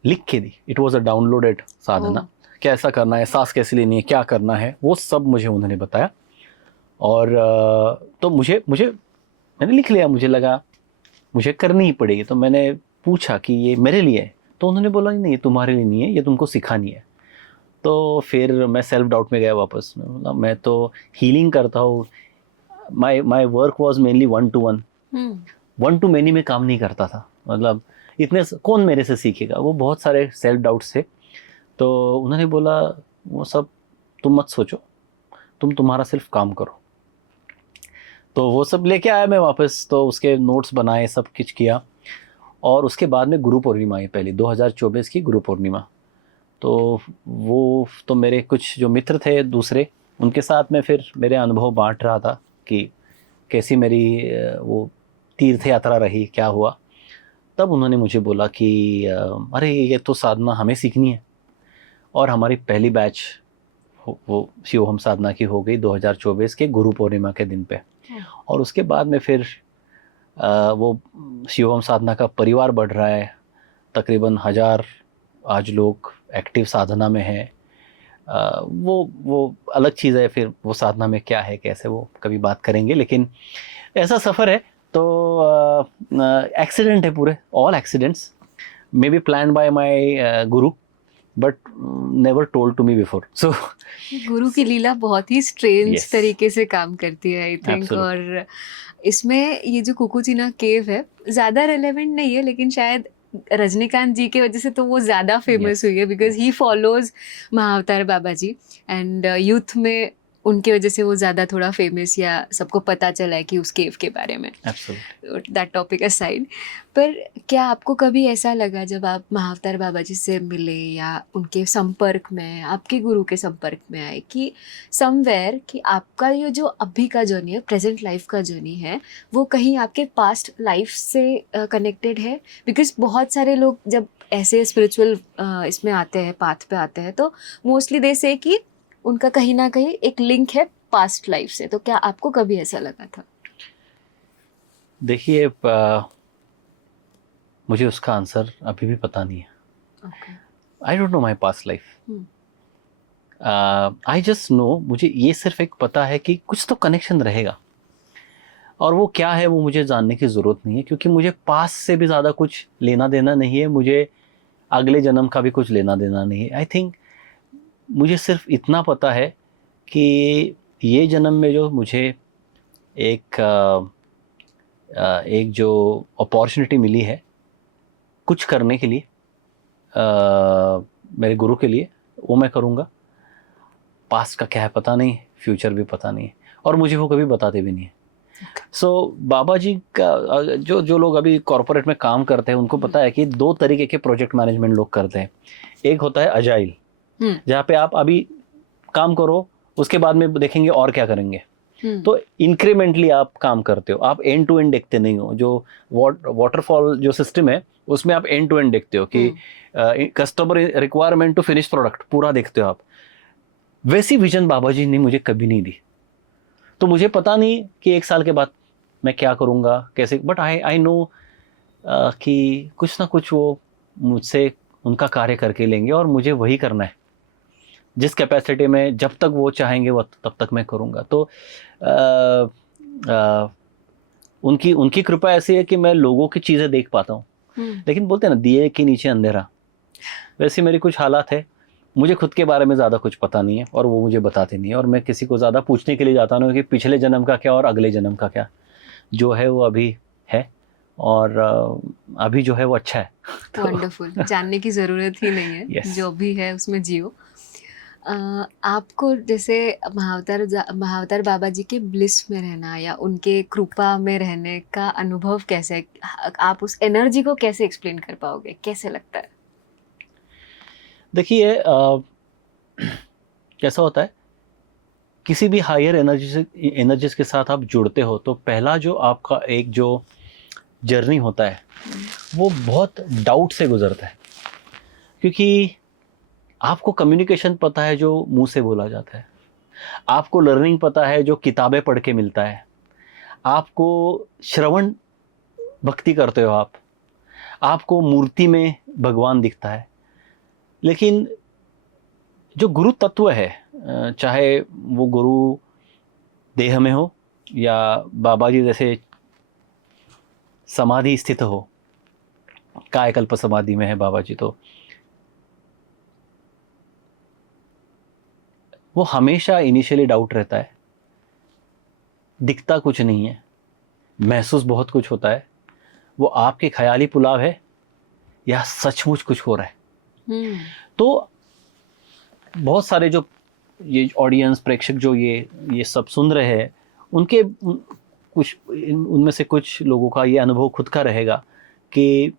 लिख के दी। इट वॉज अ डाउनलोडेड साधना। कैसा करना है, सांस कैसे लेनी है, क्या करना है, वो सब मुझे उन्होंने बताया। और तो मैंने लिख लिया। मुझे लगा मुझे करनी ही पड़ेगी। तो मैंने पूछा कि ये मेरे लिए है? तो उन्होंने बोला नहीं, ये तुम्हारे लिए नहीं है, ये तुमको सिखानी है। तो फिर मैं सेल्फ डाउट में गया वापस। मैं तो हीलिंग करता हूँ। My work was mainly 1-to-1। 1-to-many में काम नहीं करता था। मतलब इतने कौन मेरे से सीखेगा, वो बहुत सारे सेल्फ डाउट्स थे। तो उन्होंने बोला वो सब तुम मत सोचो, तुम्हारा सिर्फ काम करो। तो वो सब लेके आया मैं वापस। तो उसके नोट्स बनाए, सब कुछ किया। और उसके बाद में गुरु पूर्णिमा आई, पहली 2024 की गुरु पूर्णिमा। तो वो तो मेरे कुछ जो मित्र थे दूसरे, उनके साथ में फिर मेरे अनुभव बांट रहा था कि कैसी मेरी वो तीर्थ यात्रा रही, क्या हुआ। तब उन्होंने मुझे बोला कि अरे ये तो साधना हमें सीखनी है। और हमारी पहली बैच वो शिवोहम साधना की हो गई 2024 के गुरु पूर्णिमा के दिन पे। और उसके बाद में फिर वो शिवोहम साधना का परिवार बढ़ रहा है। तकरीबन 1000 आज लोग एक्टिव साधना में हैं। वो अलग चीज़ है। फिर वो साधना में क्या है, कैसे, वो कभी बात करेंगे। लेकिन ऐसा सफ़र है। तो एक्सीडेंट है पूरे, all accidents may be plan by my guru, but never told to me before. So गुरु की लीला बहुत ही स्ट्रेंज Yes. तरीके से काम करती है, आई थिंक। Absolutely. और इसमें ये जो कुकुचीना केव है ज़्यादा रेलेवेंट नहीं है, लेकिन शायद रजनीकांत जी की वजह से तो वो ज़्यादा फेमस Yes. हुई है, because he follows Mahavatar Baba ji. And youth में उनके वजह से वो ज़्यादा थोड़ा फेमस या सबको पता चला है कि उस केव के बारे में। एब्सोल्युटली। दैट टॉपिक असाइड, पर क्या आपको कभी ऐसा लगा जब आप महाअवतार बाबा जी से मिले या उनके संपर्क में, आपके गुरु के संपर्क में आए, कि समवेयर कि आपका ये जो अभी का जर्नी है, प्रेजेंट लाइफ का जर्नी है, वो कहीं आपके पास्ट लाइफ से कनेक्टेड है? बिकॉज बहुत सारे लोग जब ऐसे स्पिरिचुअल इसमें आते हैं, पाथ पे आते हैं, तो मोस्टली दे से कि उनका कहीं ना कहीं एक लिंक है पास्ट लाइफ से। तो क्या आपको कभी ऐसा लगा था? देखिए, मुझे उसका आंसर अभी भी पता नहीं है। Okay. I don't know my past life. I just know, मुझे ये सिर्फ एक पता है कि कुछ तो कनेक्शन रहेगा, और वो क्या है वो मुझे जानने की ज़रूरत नहीं है, क्योंकि मुझे पास से भी ज़्यादा कुछ लेना देना नहीं है, मुझे अगले जन्म का भी कुछ लेना देना नहीं है। आई थिंक मुझे सिर्फ इतना पता है कि ये जन्म में जो मुझे एक जो अपॉर्चुनिटी मिली है कुछ करने के लिए, मेरे गुरु के लिए, वो मैं करूँगा। पास्ट का क्या है पता नहीं, फ्यूचर भी पता नहीं है, और मुझे वो कभी बताते भी नहीं है। सो बाबा जी का जो लोग अभी कॉर्पोरेट में काम करते हैं उनको पता है कि 2 तरीके के प्रोजेक्ट मैनेजमेंट लोग करते हैं। एक होता है अजाइल, जहाँ पे आप अभी काम करो, उसके बाद में देखेंगे और क्या करेंगे। तो इंक्रीमेंटली आप काम करते हो, आप एंड टू एंड देखते नहीं हो। जो वाटरफॉल जो सिस्टम है उसमें आप एंड टू एंड देखते हो कि customer requirement to finish product पूरा देखते हो आप। वैसी विजन बाबा जी ने मुझे कभी नहीं दी। तो मुझे पता नहीं कि 1 साल के बाद मैं क्या करूँगा, कैसे, बट आई नो कि कुछ ना कुछ वो मुझसे उनका कार्य करके लेंगे, और मुझे वही करना है। जिस कैपेसिटी में जब तक वो चाहेंगे वो तब तक मैं करूँगा। तो उनकी कृपा ऐसी है कि मैं लोगों की चीज़ें देख पाता हूँ। लेकिन बोलते हैं ना, दिए के नीचे अंधेरा, वैसे मेरी कुछ हालात है। मुझे खुद के बारे में ज़्यादा कुछ पता नहीं है, और वो मुझे बताते नहीं है, और मैं किसी को ज़्यादा पूछने के लिए जाता नहीं कि पिछले जन्म का क्या और अगले जन्म का क्या। जो है वो अभी है, और अभी जो है वो अच्छा है। वंडरफुल। जानने की ज़रूरत ही नहीं है। Yes. जो भी है उसमें जियो। आपको जैसे महाअवतार बाबा जी के ब्लिस में रहना या उनके कृपा में रहने का अनुभव कैसे है? आप उस एनर्जी को कैसे एक्सप्लेन कर पाओगे? कैसे लगता है? देखिए, कैसा होता है, किसी भी हायर एनर्जीज के साथ आप जुड़ते हो तो पहला जो आपका एक जो जर्नी होता है वो बहुत डाउट से गुजरता है, क्योंकि आपको कम्युनिकेशन पता है जो मुंह से बोला जाता है, आपको लर्निंग पता है जो किताबें पढ़ के मिलता है, आपको श्रवण भक्ति करते हो आपको मूर्ति में भगवान दिखता है। लेकिन जो गुरु तत्व है, चाहे वो गुरु देह में हो या बाबा जी जैसे समाधि स्थित हो, कायकल्प समाधि में है बाबा जी, तो वो हमेशा इनिशियली डाउट रहता है। दिखता कुछ नहीं है, महसूस बहुत कुछ होता है। वो आपके ख्याली पुलाव है या सचमुच कुछ हो रहा है। तो बहुत सारे जो ये ऑडियंस, प्रेक्षक जो ये सब सुन रहे हैं, उनके कुछ उनमें से कुछ लोगों का ये अनुभव खुद का रहेगा कि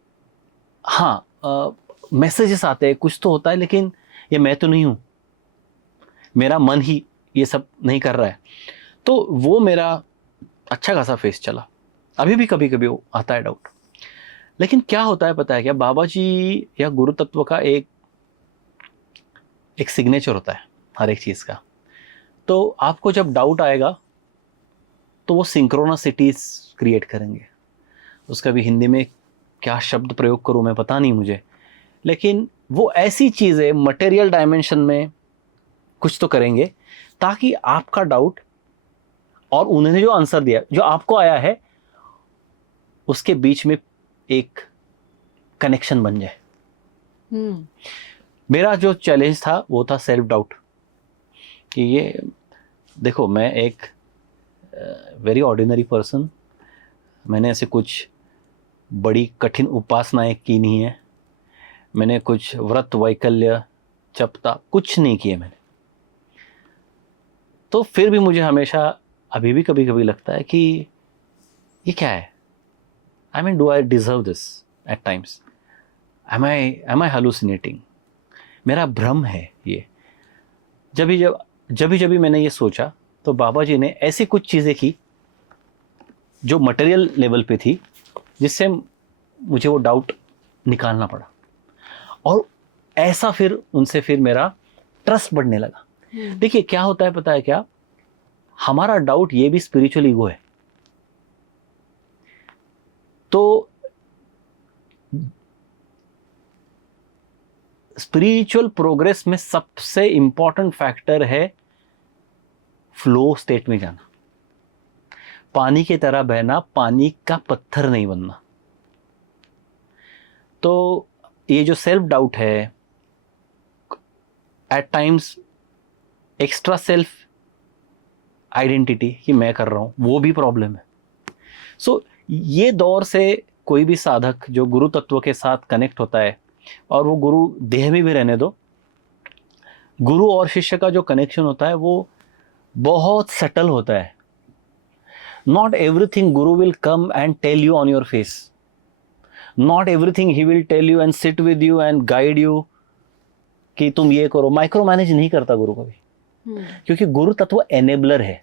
हाँ, मैसेजेस आते हैं, कुछ तो होता है, लेकिन ये मैं तो नहीं हूँ, मेरा मन ही ये सब नहीं कर रहा है। तो वो मेरा अच्छा खासा फेस चला। अभी भी कभी कभी वो आता है डाउट। लेकिन क्या होता है पता है क्या, बाबा जी या गुरु तत्व का एक सिग्नेचर होता है हर एक चीज़ का। तो आपको जब डाउट आएगा तो वो सिंक्रोनासिटीज क्रिएट करेंगे। उसका भी हिंदी में क्या शब्द प्रयोग करूँ मैं पता नहीं मुझे, लेकिन वो ऐसी चीज़ें मटेरियल डायमेंशन में कुछ तो करेंगे ताकि आपका डाउट और उन्होंने जो आंसर दिया जो आपको आया है उसके बीच में एक कनेक्शन बन जाए। मेरा जो चैलेंज था वो था सेल्फ डाउट, कि ये देखो मैं एक वेरी ऑर्डिनरी पर्सन, मैंने ऐसे कुछ बड़ी कठिन उपासनाएं की नहीं है, मैंने कुछ व्रत वैकल्य चपता कुछ नहीं किए मैंने। तो फिर भी मुझे हमेशा अभी भी कभी कभी लगता है कि ये क्या है, I mean do I deserve this at times, am I hallucinating, मेरा भ्रम है ये। जब भी मैंने ये सोचा तो बाबा जी ने ऐसी कुछ चीज़ें की जो मटेरियल लेवल पे थी, जिससे मुझे वो डाउट निकालना पड़ा, और ऐसा फिर उनसे फिर मेरा ट्रस्ट बढ़ने लगा। देखिए क्या होता है पता है क्या, हमारा डाउट ये भी स्पिरिचुअल ईगो है। तो स्पिरिचुअल प्रोग्रेस में सबसे इंपॉर्टेंट फैक्टर है फ्लो स्टेट में जाना, पानी की तरह बहना, पानी का पत्थर नहीं बनना। तो ये जो सेल्फ डाउट है, at times extra self identity कि मैं कर रहा हूं, वो भी प्रॉब्लम है। सो ये दौर से कोई भी साधक जो गुरु तत्व के साथ कनेक्ट होता है, और वो गुरु देह में भी रहने दो, गुरु और शिष्य का जो कनेक्शन होता है वो बहुत सटल होता है। Not everything guru will come and tell you on your face, not everything he will tell you and sit with you and guide you कि तुम ये करो। माइक्रो मैनेज नहीं करता गुरु कभी, क्योंकि गुरु तत्व एनेबलर है।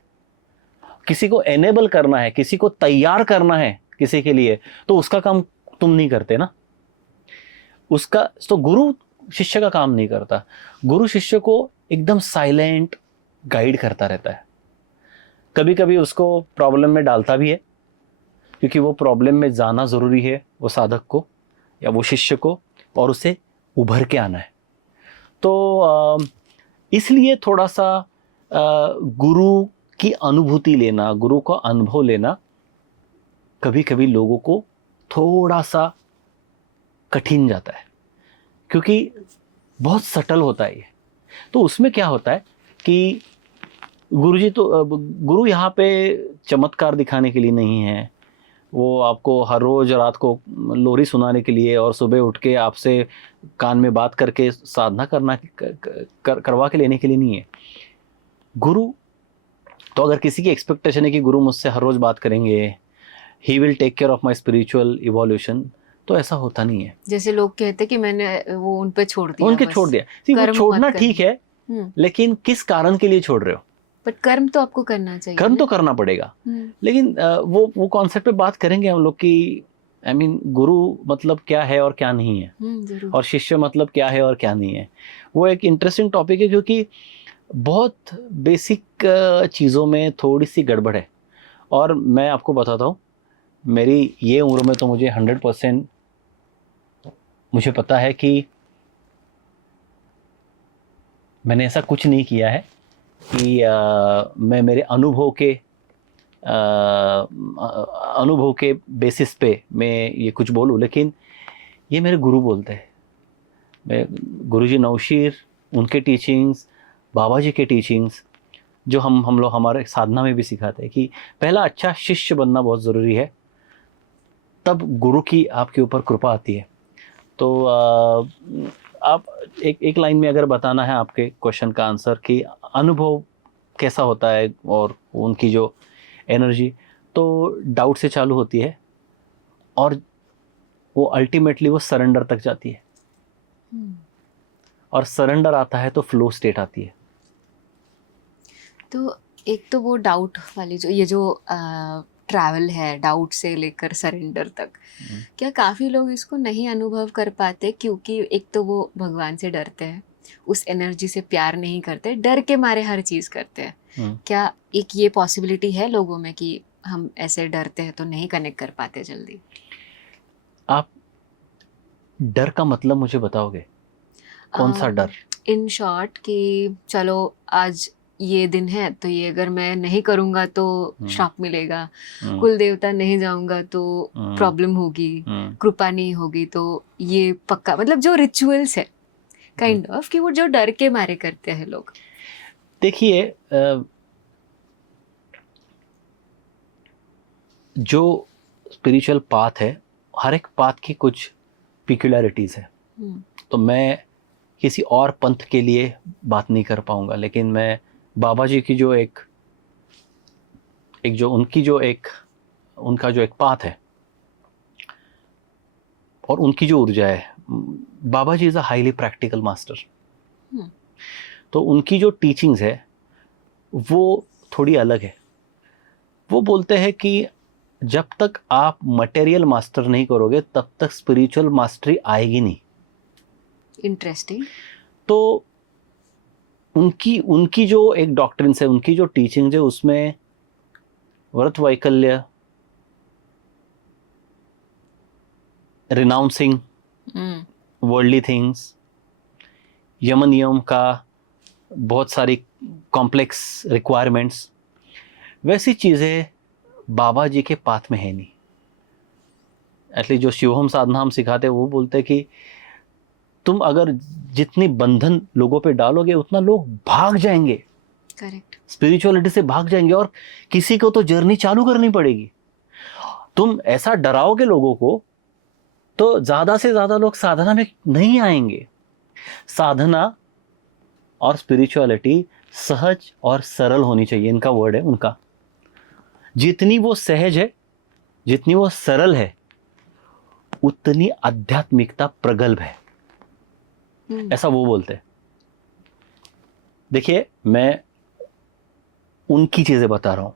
किसी को एनेबल करना है, किसी को तैयार करना है किसी के लिए, तो उसका काम तुम नहीं करते ना, उसका तो गुरु शिष्य का काम नहीं करता। गुरु शिष्य को एकदम साइलेंट गाइड करता रहता है, कभी कभी उसको प्रॉब्लम में डालता भी है, क्योंकि वो प्रॉब्लम में जाना जरूरी है वो साधक को या वो शिष्य को, और उसे उभर के आना है। तो इसलिए थोड़ा सा गुरु की अनुभूति लेना, गुरु का अनुभव लेना कभी कभी लोगों को थोड़ा सा कठिन जाता है, क्योंकि बहुत सटल होता है ये। तो उसमें क्या होता है कि गुरु यहाँ पे चमत्कार दिखाने के लिए नहीं है, वो आपको हर रोज रात को लोरी सुनाने के लिए और सुबह उठ के आपसे कान में बात करके साधना करवा के लेने के लिए नहीं है। गुरु तो अगर किसी की एक्सपेक्टेशन है कि गुरु मुझसे हर रोज बात करेंगे, he will take care of my spiritual evolution, तो ऐसा होता नहीं है। जैसे लोग कहते हैं कि मैंने वो उन पे छोड़ दिया, उनके छोड़ दिया। वो छोड़ना ठीक है, लेकिन किस कारण के लिए छोड़ रहे हो? बट कर्म तो आपको करना चाहिए, कर्म तो करना पड़ेगा। लेकिन वो कॉन्सेप्ट पे बात करेंगे हम लोग कि आई मीन गुरु मतलब क्या है और क्या नहीं है, और शिष्य मतलब क्या है और क्या नहीं है। वो एक इंटरेस्टिंग टॉपिक है, क्योंकि बहुत बेसिक चीज़ों में थोड़ी सी गड़बड़ है। और मैं आपको बताता हूँ, मेरी ये उम्र में तो मुझे 100% मुझे पता है कि मैंने ऐसा कुछ नहीं किया है कि मैं मेरे अनुभव के बेसिस पे मैं ये कुछ बोलूँ, लेकिन ये मेरे गुरु बोलते हैं। मैं गुरुजी नौशीर, उनके टीचिंग्स, बाबा जी के टीचिंग्स, जो हम लोग हमारे साधना में भी सिखाते हैं कि पहला अच्छा शिष्य बनना बहुत ज़रूरी है, तब गुरु की आपके ऊपर कृपा आती है। तो आप एक लाइन में अगर बताना है आपके क्वेश्चन का आंसर कि अनुभव कैसा होता है और उनकी जो एनर्जी, तो डाउट से चालू होती है और वो अल्टीमेटली वो सरेंडर तक जाती है, और सरेंडर आता है तो फ्लो स्टेट आती है। तो एक तो वो डाउट वाली जो ट्रैवल है, डाउट से लेकर सरेंडर तक, क्या काफ़ी लोग इसको नहीं अनुभव कर पाते, क्योंकि एक तो वो भगवान से डरते हैं, उस एनर्जी से प्यार नहीं करते, डर के मारे हर चीज़ करते हैं। क्या एक ये पॉसिबिलिटी है लोगों में कि हम ऐसे डरते हैं तो नहीं कनेक्ट कर पाते जल्दी? आप डर का मतलब मुझे बताओगे, कौन सा डर? इन शॉर्ट कि चलो आज ये दिन है तो ये अगर मैं नहीं करूँगा तो श्राप मिलेगा, कुल देवता नहीं जाऊँगा तो प्रॉब्लम होगी, कृपा नहीं होगी, तो ये पक्का, मतलब जो रिचुअल्स है काइंड ऑफ, कि वो जो डर के मारे करते हैं लोग। देखिए, जो स्पिरिचुअल पाथ है, हर एक पाथ की कुछ पिक्युलरिटीज़ है। तो मैं किसी और पंथ के लिए बात नहीं कर पाऊंगा, लेकिन मैं बाबा जी की जो एक एक जो उनकी जो एक उनका जो एक पाथ है और उनकी जो ऊर्जा है, Baba ji is a highly practical master. Hmm. तो उनकी जो टीचिंग्स है वो थोड़ी अलग है। वो बोलते हैं कि जब तक आप मटेरियल मास्टर नहीं करोगे तब तक स्पिरिचुअल मास्टरी आएगी नहीं। इंटरेस्टिंग। तो उनकी उनकी जो एक डॉक्ट्रिन्स है, उनकी जो टीचिंग्स है, उसमें व्रत वैकल्य, रिनाउंसिंग वर्ल्डली थिंग्स, यम नियम का बहुत सारी कॉम्प्लेक्स रिक्वायरमेंट्स, वैसी चीज़ें बाबा जी के पाथ में है नहीं। एटलीस्ट जो शिवोहम साधना हम सिखाते हैं वो बोलते हैं कि तुम अगर जितनी बंधन लोगों पे डालोगे उतना लोग भाग जाएंगे, करेक्ट। स्पिरिचुअलिटी से भाग जाएंगे, और किसी को तो जर्नी चालू करनी पड़ेगी। तुम ऐसा डराओगे लोगों को तो ज़्यादा से ज़्यादा लोग साधना में नहीं आएंगे। साधना और स्पिरिचुअलिटी सहज और सरल होनी चाहिए, इनका वर्ड है उनका। जितनी वो सहज है, जितनी वो सरल है, उतनी आध्यात्मिकता प्रगल्भ है, ऐसा वो बोलते हैं। देखिए, मैं उनकी चीजें बता रहा हूं।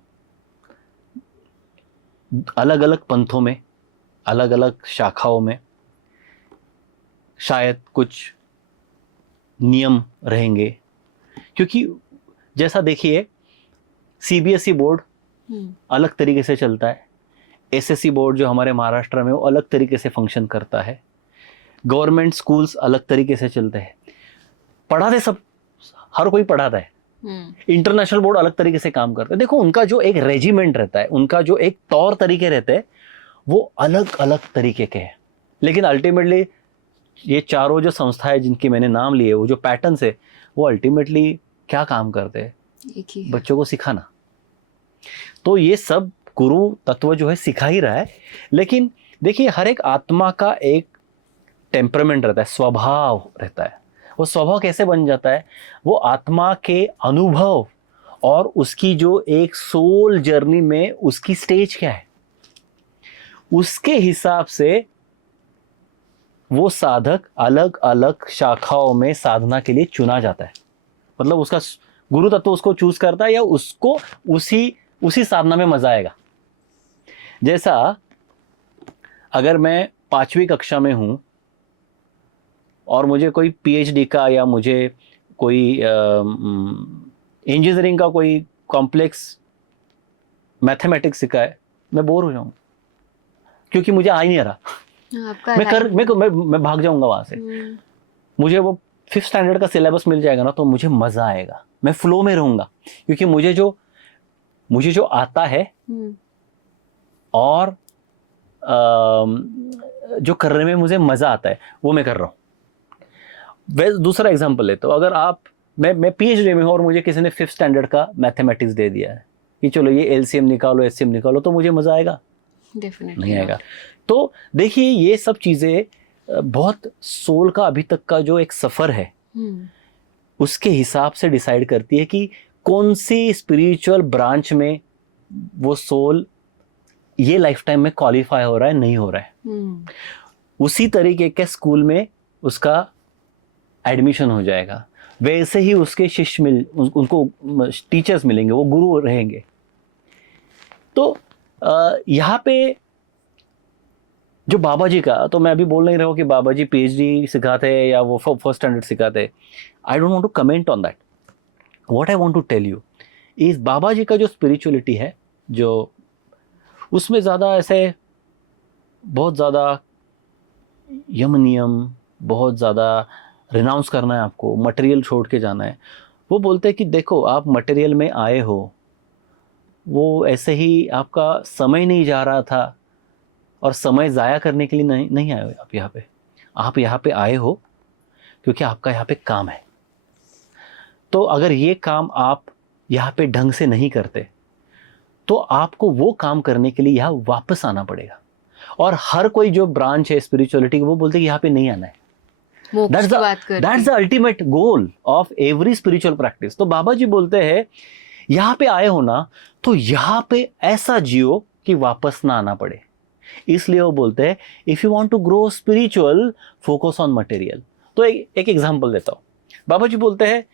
अलग अलग पंथों में, अलग अलग शाखाओं में शायद कुछ नियम रहेंगे, क्योंकि जैसा देखिए सीबीएसई बोर्ड अलग तरीके से चलता है, एसएससी बोर्ड जो हमारे महाराष्ट्र में वो अलग तरीके से फंक्शन करता है, गवर्नमेंट स्कूल्स अलग तरीके से चलते हैं, पढ़ाते सब, हर कोई पढ़ाता है। इंटरनेशनल बोर्ड अलग तरीके से काम करते हैं। देखो, उनका जो एक रेजिमेंट रहता है, उनका जो एक तौर तरीके रहते हैं, वो अलग अलग तरीके के हैं। लेकिन अल्टीमेटली ये चारों जो संस्थाएं जिनकी मैंने नाम लिए, वो जो पैटर्न्स है, वो अल्टीमेटली क्या काम करते हैं? एक ही है। बच्चों को सिखाना। तो ये सब गुरु तत्व जो है सिखा ही रहा है। लेकिन देखिए, हर एक आत्मा का एक टेम्परामेंट रहता है, स्वभाव रहता है। वो स्वभाव कैसे बन जाता है? वो आत्मा के अनुभव और उसकी जो एक सोल जर्नी में उसकी स्टेज क्या है, उसके हिसाब से वो साधक अलग अलग शाखाओं में साधना के लिए चुना जाता है। मतलब उसका गुरु तत्व उसको चूज करता है, या उसको उसी साधना में मजा आएगा। जैसा अगर मैं 5वीं कक्षा में हूं और मुझे कोई पीएचडी का या मुझे कोई इंजीनियरिंग का कोई कॉम्प्लेक्स मैथमेटिक्स सिखाए, मैं बोर हो जाऊंगा, क्योंकि मुझे आ ही नहीं रहा। आपका मैं भाग जाऊंगा वहां से। मुझे वो 5th स्टैंडर्ड का सिलेबस मिल जाएगा ना, तो मुझे मजा आएगा, मैं फ्लो में रहूंगा, क्योंकि मुझे जो आता है और जो करने में मुझे मजा आता है वो मैं कर रहा हूँ। दूसरा एग्जांपल ले, तो अगर मैं पीएचडी में हूँ और मुझे किसी ने 5th स्टैंडर्ड का मैथमेटिक्स दे दिया है कि चलो ये एलसीएम निकालो, एचसीएम निकालो, तो मुझे मजा आएगा? डेफिनेटली नहीं आएगा। तो देखिए, ये सब चीजें बहुत सोल का अभी तक का जो एक सफर है, उसके हिसाब से डिसाइड करती है कि कौन सी स्पिरिचुअल ब्रांच में वो सोल ये लाइफ टाइम में क्वालिफाई हो रहा है, नहीं हो रहा है। उसी तरीके के स्कूल में उसका एडमिशन हो जाएगा, वैसे ही उसके शिष्य उनको टीचर्स मिलेंगे, वो गुरु रहेंगे। तो यहाँ पे जो बाबा जी का, तो मैं अभी बोल नहीं रहा हूँ कि बाबा जी पीएचडी सिखाते हैं या वो 1st स्टैंडर्ड सिखाते हैं। I don't want to comment on that. What I want to tell you is, Baba ji का जो स्पिरिचुअलिटी है, जो उसमें ज़्यादा ऐसे बहुत ज़्यादा यम नियम, बहुत ज़्यादा रिनाउंस करना है आपको, मटेरियल छोड़ के जाना है। वो बोलते हैं कि देखो, आप मटेरियल में आए हो, वो ऐसे ही आपका समय नहीं जा रहा था, और समय ज़ाया करने के लिए नहीं आए हो आप यहाँ पे। आप यहाँ पे आए हो क्योंकि आपका यहाँ पे काम है। तो अगर ये काम आप यहाँ पे ढंग से नहीं करते, तो आपको वो काम करने के लिए यहाँ वापस आना पड़ेगा। और हर कोई जो ब्रांच है स्पिरिचुअलिटी की, वो बोलते हैं कि यहाँ पे नहीं आना है, मोक्ष की बात दैट्स करते the ultimate goal of every spiritual practice. तो बाबा जी बोलते हैं यहाँ पे आए हो ना, तो यहाँ पे ऐसा जियो कि वापस ना आना पड़े। इसलिए वो बोलते हैं if you want to grow spiritual, focus on material. तो एक एग्जांपल देता हूँ। बाबा जी बोलते हैं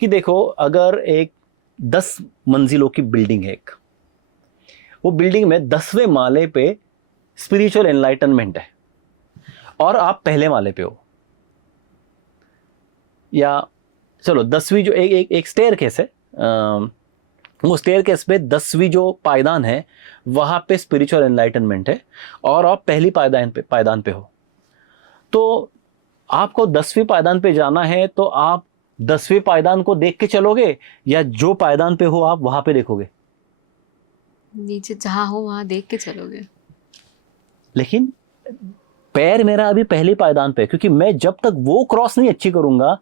कि देखो, अगर एक 10 मंजिलों की बिल्डिंग है, एक वो बिल्डिंग में 10वें माले पे स्पिरिचुअल एनलाइटनमेंट है और आप पहले माले पे हो, या चलो 10वीं जो एक स्टेयर केस है, वो स्टेयर केस पे 10वीं जो पायदान है वहां पे स्पिरिचुअल एनलाइटनमेंट है और आप पहली पायदान पे हो। तो आपको 10वीं पायदान पे जाना है, तो आप 10वीं पायदान को देख के चलोगे या जो पायदान पे हो आप वहां पे देखोगे? नीचे जहाँ हो वहां देख के चलोगे। लेकिन पैर मेरा अभी पहली पायदान पे है, क्योंकि मैं जब तक वो क्रॉस नहीं अच्छी करूंगा,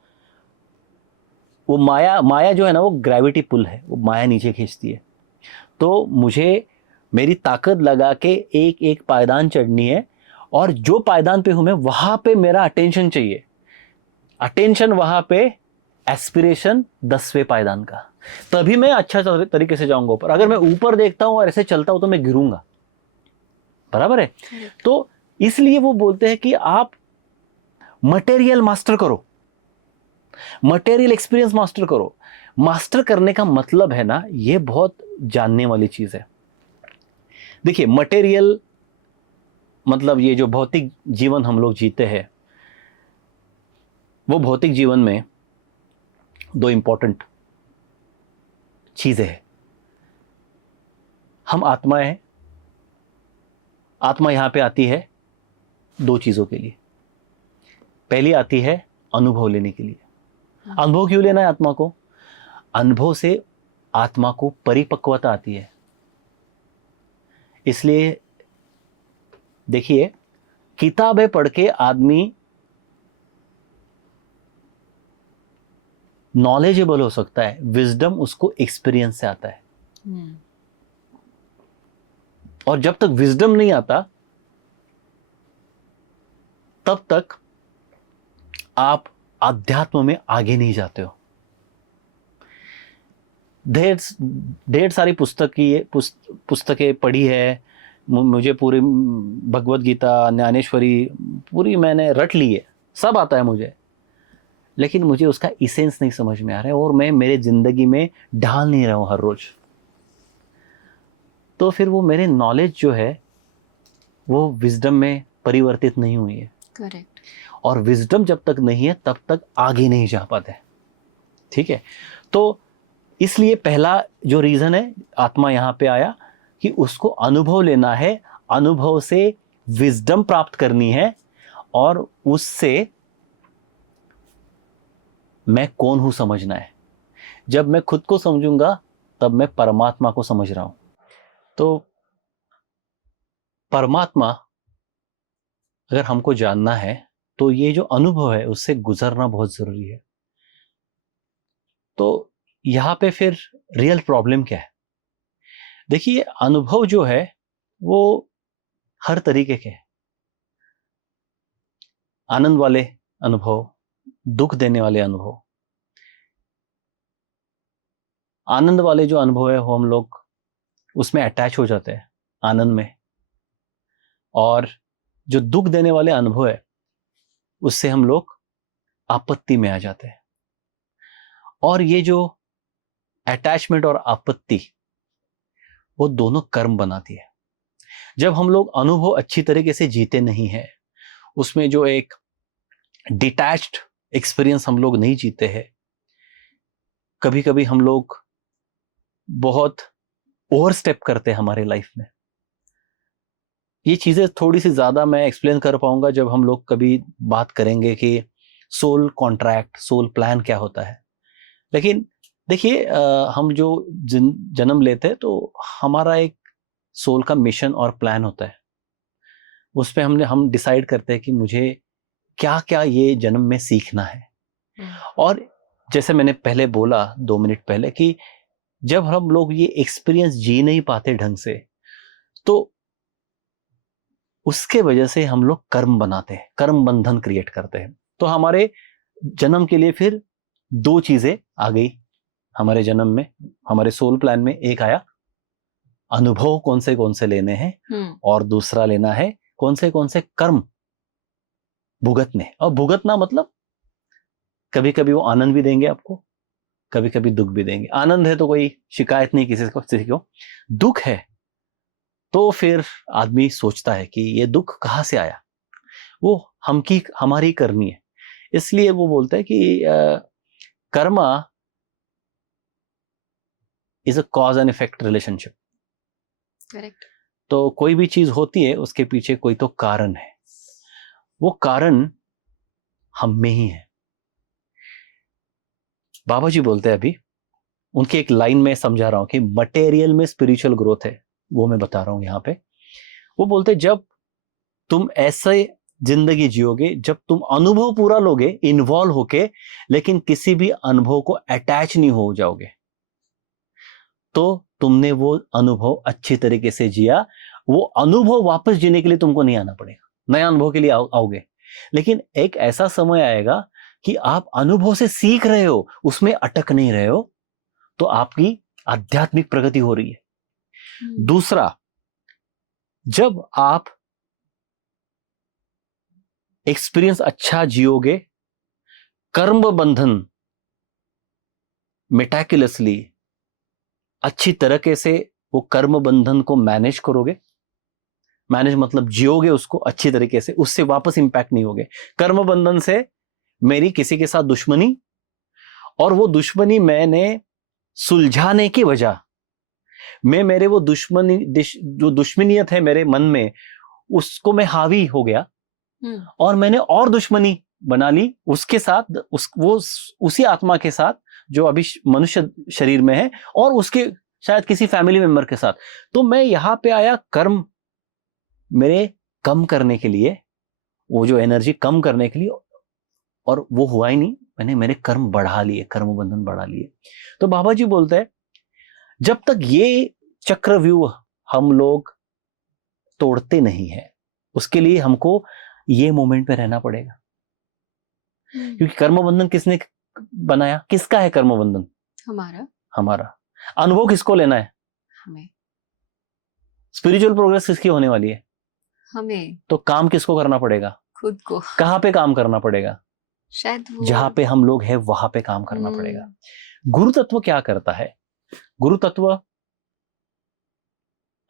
वो माया जो है ना, वो ग्रेविटी पुल है, वो माया नीचे खींचती है। तो मुझे मेरी ताकत लगा के एक एक पायदान चढ़नी है, और जो पायदान पे हूं मैं वहां पे मेरा अटेंशन चाहिए। अटेंशन वहां पे, एस्पिरेशन 10वें पायदान का, तभी मैं अच्छा तरीके से जाऊंगा ऊपर। अगर मैं ऊपर देखता हूं और ऐसे चलता हूं तो मैं गिरूंगा, बराबर है। तो इसलिए वो बोलते हैं कि आप मटेरियल मास्टर करो, मटेरियल एक्सपीरियंस मास्टर करो। मास्टर करने का मतलब है ना, ये बहुत जानने वाली चीज है। देखिए, मटेरियल मतलब ये जो भौतिक जीवन हम लोग जीते हैं, वो भौतिक जीवन में 2 इंपॉर्टेंट चीजें हैं। हम आत्मा है, आत्मा यहां पे आती है 2 चीजों के लिए। पहली आती है अनुभव लेने के लिए। अनुभव क्यों लेना है आत्मा को? अनुभव से आत्मा को परिपक्वता आती है। इसलिए देखिए, किताबें पढ़ के आदमी नॉलेजेबल हो सकता है, विजडम उसको एक्सपीरियंस से आता है। और जब तक विजडम नहीं आता, तब तक आप अध्यात्म में आगे नहीं जाते हो। ढेर सारी पुस्तकें पढ़ी है, मुझे पूरी भगवत गीता, ज्ञानेश्वरी पूरी मैंने रट ली है, सब आता है मुझे, लेकिन मुझे उसका इसेंस नहीं समझ में आ रहा है और मैं मेरे जिंदगी में ढाल नहीं रहा हूं हर रोज। तो फिर वो मेरे नॉलेज जो है वो विजडम में परिवर्तित नहीं हुई है। करेक्ट। और विजडम जब तक नहीं है तब तक आगे नहीं जा पाते। ठीक है, तो इसलिए पहला जो रीजन है, आत्मा यहां पे आया कि उसको अनुभव लेना है, अनुभव से विजडम प्राप्त करनी है, और उससे मैं कौन हूं समझना है। जब मैं खुद को समझूंगा तब मैं परमात्मा को समझ रहा हूं। तो परमात्मा अगर हमको जानना है तो ये जो अनुभव है उससे गुजरना बहुत जरूरी है। तो यहां पे फिर रियल प्रॉब्लम क्या है? देखिए, अनुभव जो है वो हर तरीके के हैं। आनंद वाले अनुभव, दुख देने वाले अनुभव। आनंद वाले जो अनुभव है वो हम लोग उसमें अटैच हो जाते हैं, आनंद में। और जो दुख देने वाले अनुभव है उससे हम लोग आपत्ति में आ जाते हैं। और ये जो अटैचमेंट और आपत्ति, वो दोनों कर्म बनाती है। जब हम लोग अनुभव अच्छी तरीके से जीते नहीं हैं, उसमें जो एक डिटैच्ड एक्सपीरियंस हम लोग नहीं जीते हैं, कभी कभी हम लोग बहुत ओवर स्टेप करते हैं हमारे लाइफ में। ये चीजें थोड़ी सी ज्यादा मैं एक्सप्लेन कर पाऊंगा जब हम लोग कभी बात करेंगे कि सोल कॉन्ट्रैक्ट, सोल प्लान क्या होता है। लेकिन देखिए, हम जो जन्म लेते हैं तो हमारा एक सोल का मिशन और प्लान होता है। उस पे हम डिसाइड करते हैं कि मुझे क्या क्या ये जन्म में सीखना है। और जैसे मैंने पहले बोला 2 मिनट पहले कि जब हम लोग ये एक्सपीरियंस जी नहीं पाते ढंग से, तो उसके वजह से हम लोग कर्म बनाते हैं, कर्म बंधन क्रिएट करते हैं। तो हमारे जन्म के लिए फिर दो चीजें आ गई हमारे जन्म में, हमारे सोल प्लान में। एक आया अनुभव कौन से लेने हैं, और दूसरा लेना है कौन से कर्म भुगतने। और भुगतना मतलब कभी कभी वो आनंद भी देंगे आपको, कभी कभी दुख भी देंगे। आनंद है तो कोई शिकायत नहीं किसी को, दुख है तो फिर आदमी सोचता है कि ये दुख कहाँ से आया, वो हमारी करनी है। इसलिए वो बोलते हैं कि Karma is a cause and effect relationship. Correct. तो कोई भी चीज होती है उसके पीछे कोई तो कारण है, वो कारण हम में ही है। बाबा जी बोलते हैं, अभी उनकी एक लाइन में समझा रहा हूं कि मटेरियल में स्पिरिचुअल ग्रोथ है, वो मैं बता रहा हूं यहां पे। वो बोलते जब तुम ऐसे जिंदगी जियोगे, जब तुम अनुभव पूरा लोगे इन्वॉल्व होके, लेकिन किसी भी अनुभव को अटैच नहीं हो जाओगे, तो तुमने वो अनुभव अच्छी तरीके से जिया। वो अनुभव वापस जीने के लिए तुमको नहीं आना पड़ेगा, नया अनुभव के लिए आओगे। लेकिन एक ऐसा समय आएगा कि आप अनुभव से सीख रहे हो, उसमें अटक नहीं रहे हो, तो आपकी आध्यात्मिक प्रगति हो रही है। दूसरा, जब आप एक्सपीरियंस अच्छा जियोगे, कर्म बंधन मेटाकुलसली अच्छी तरीके से वो कर्म बंधन को मैनेज करोगे। मैनेज मतलब जियोगे उसको अच्छी तरीके से, उससे वापस इंपैक्ट नहीं होगे। कर्म बंधन से मेरी किसी के साथ दुश्मनी, और वो दुश्मनी मैंने सुलझाने की वजह मेरे वो जो दुश्मनीयत है मेरे मन में, उसको मैं हावी हो गया और मैंने और दुश्मनी बना ली उसके साथ, उसी आत्मा के साथ जो अभी मनुष्य शरीर में है, और उसके शायद किसी फैमिली मेंबर के साथ। तो मैं यहां पे आया कर्म मेरे कम करने के लिए, वो जो एनर्जी कम करने के लिए, और वो हुआ ही नहीं, मैंने मेरे कर्म बढ़ा लिए, कर्म बंधन बढ़ा लिए। तो बाबा जी बोलते हैं जब तक ये चक्रव्यूह हम लोग तोड़ते नहीं है, उसके लिए हमको ये मोमेंट पे रहना पड़ेगा। क्योंकि कर्म बंधन किसने बनाया, किसका है कर्म बंधन? हमारा। अनुभव किसको लेना है? हमें। स्पिरिचुअल प्रोग्रेस किसकी होने वाली है? हमें। तो काम किसको करना पड़ेगा? खुद को। कहां पे काम करना पड़ेगा? शायद वो जहां पे हम लोग हैं वहां पे काम करना पड़ेगा। गुरु तत्व क्या करता है? गुरु तत्व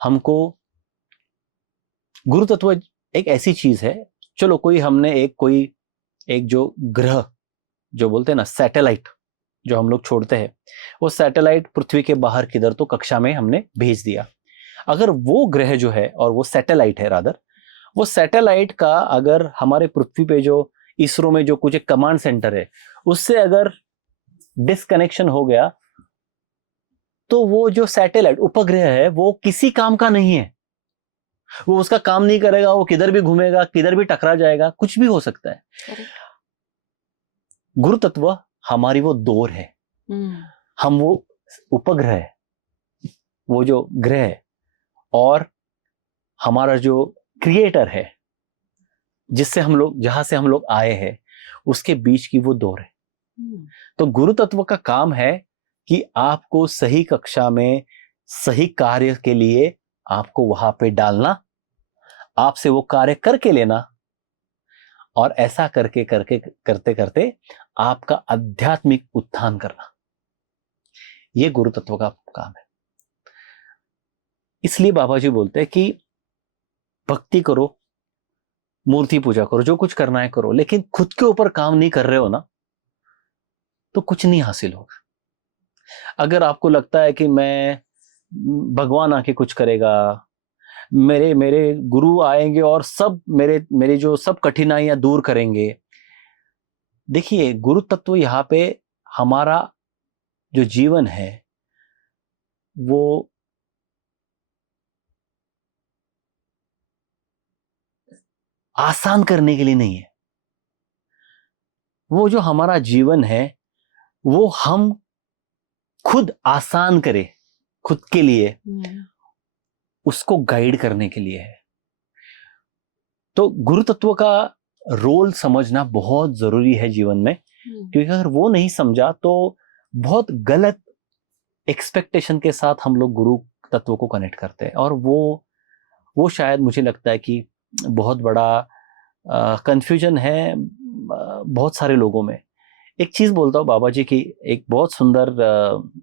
हमको, गुरु तत्व एक ऐसी चीज है, चलो हमने एक जो ग्रह जो बोलते हैं ना सैटेलाइट, जो हम लोग छोड़ते हैं, वो सैटेलाइट पृथ्वी के बाहर किधर तो कक्षा में हमने भेज दिया। अगर वो ग्रह जो है, और वो सैटेलाइट है रादर, वो सैटेलाइट का अगर हमारे पृथ्वी पे जो इसरो में जो कुछ एक कमांड सेंटर है, उससे अगर डिसकनेक्शन हो गया, तो वो जो सैटेलाइट उपग्रह है वो किसी काम का नहीं है। वो उसका काम नहीं करेगा, वो किधर भी घूमेगा, किधर भी टकरा जाएगा, कुछ भी हो सकता है। गुरु तत्व हमारी वो डोर है, हम वो उपग्रह है, वो जो ग्रह है, और हमारा जो क्रिएटर है, जिससे हम लोग, जहां से हम लोग आए हैं, उसके बीच की वो डोर है। तो गुरु तत्व का काम है कि आपको सही कक्षा में सही कार्य के लिए आपको वहां पे डालना, आपसे वो कार्य करके लेना, और ऐसा करके करके करते करते आपका आध्यात्मिक उत्थान करना। ये गुरु तत्व का काम है। इसलिए बाबा जी बोलते हैं कि भक्ति करो, मूर्ति पूजा करो, जो कुछ करना है करो, लेकिन खुद के ऊपर काम नहीं कर रहे हो ना, तो कुछ नहीं हासिल होगा। अगर आपको लगता है कि मैं, भगवान आके कुछ करेगा, मेरे मेरे गुरु आएंगे और सब मेरे जो सब कठिनाइयां दूर करेंगे, देखिए गुरु तत्व यहाँ पे हमारा जो जीवन है वो आसान करने के लिए नहीं है। वो जो हमारा जीवन है वो हम खुद आसान करें खुद के लिए, उसको गाइड करने के लिए है। तो गुरु तत्व का रोल समझना बहुत जरूरी है जीवन में, क्योंकि अगर वो नहीं समझा तो बहुत गलत एक्सपेक्टेशन के साथ हम लोग गुरु तत्व को कनेक्ट करते हैं, और वो शायद मुझे लगता है कि बहुत बड़ा कंफ्यूजन है बहुत सारे लोगों में। एक चीज बोलता हूँ बाबा जी की, एक बहुत सुंदर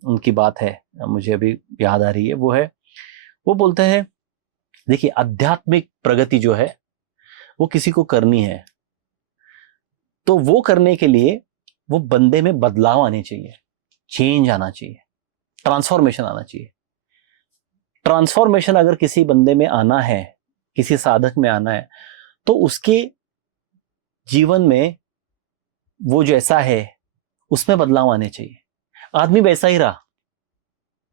उनकी बात है, मुझे अभी याद आ रही है, वो बोलते हैं, देखिए आध्यात्मिक प्रगति जो है वो किसी को करनी है, तो वो करने के लिए वो बंदे में बदलाव आने चाहिए, चेंज आना चाहिए, ट्रांसफॉर्मेशन आना चाहिए। ट्रांसफॉर्मेशन अगर किसी बंदे में आना है, किसी साधक में आना है, तो उसके जीवन में वो जैसा है उसमें बदलाव आने चाहिए। आदमी वैसा ही रहा,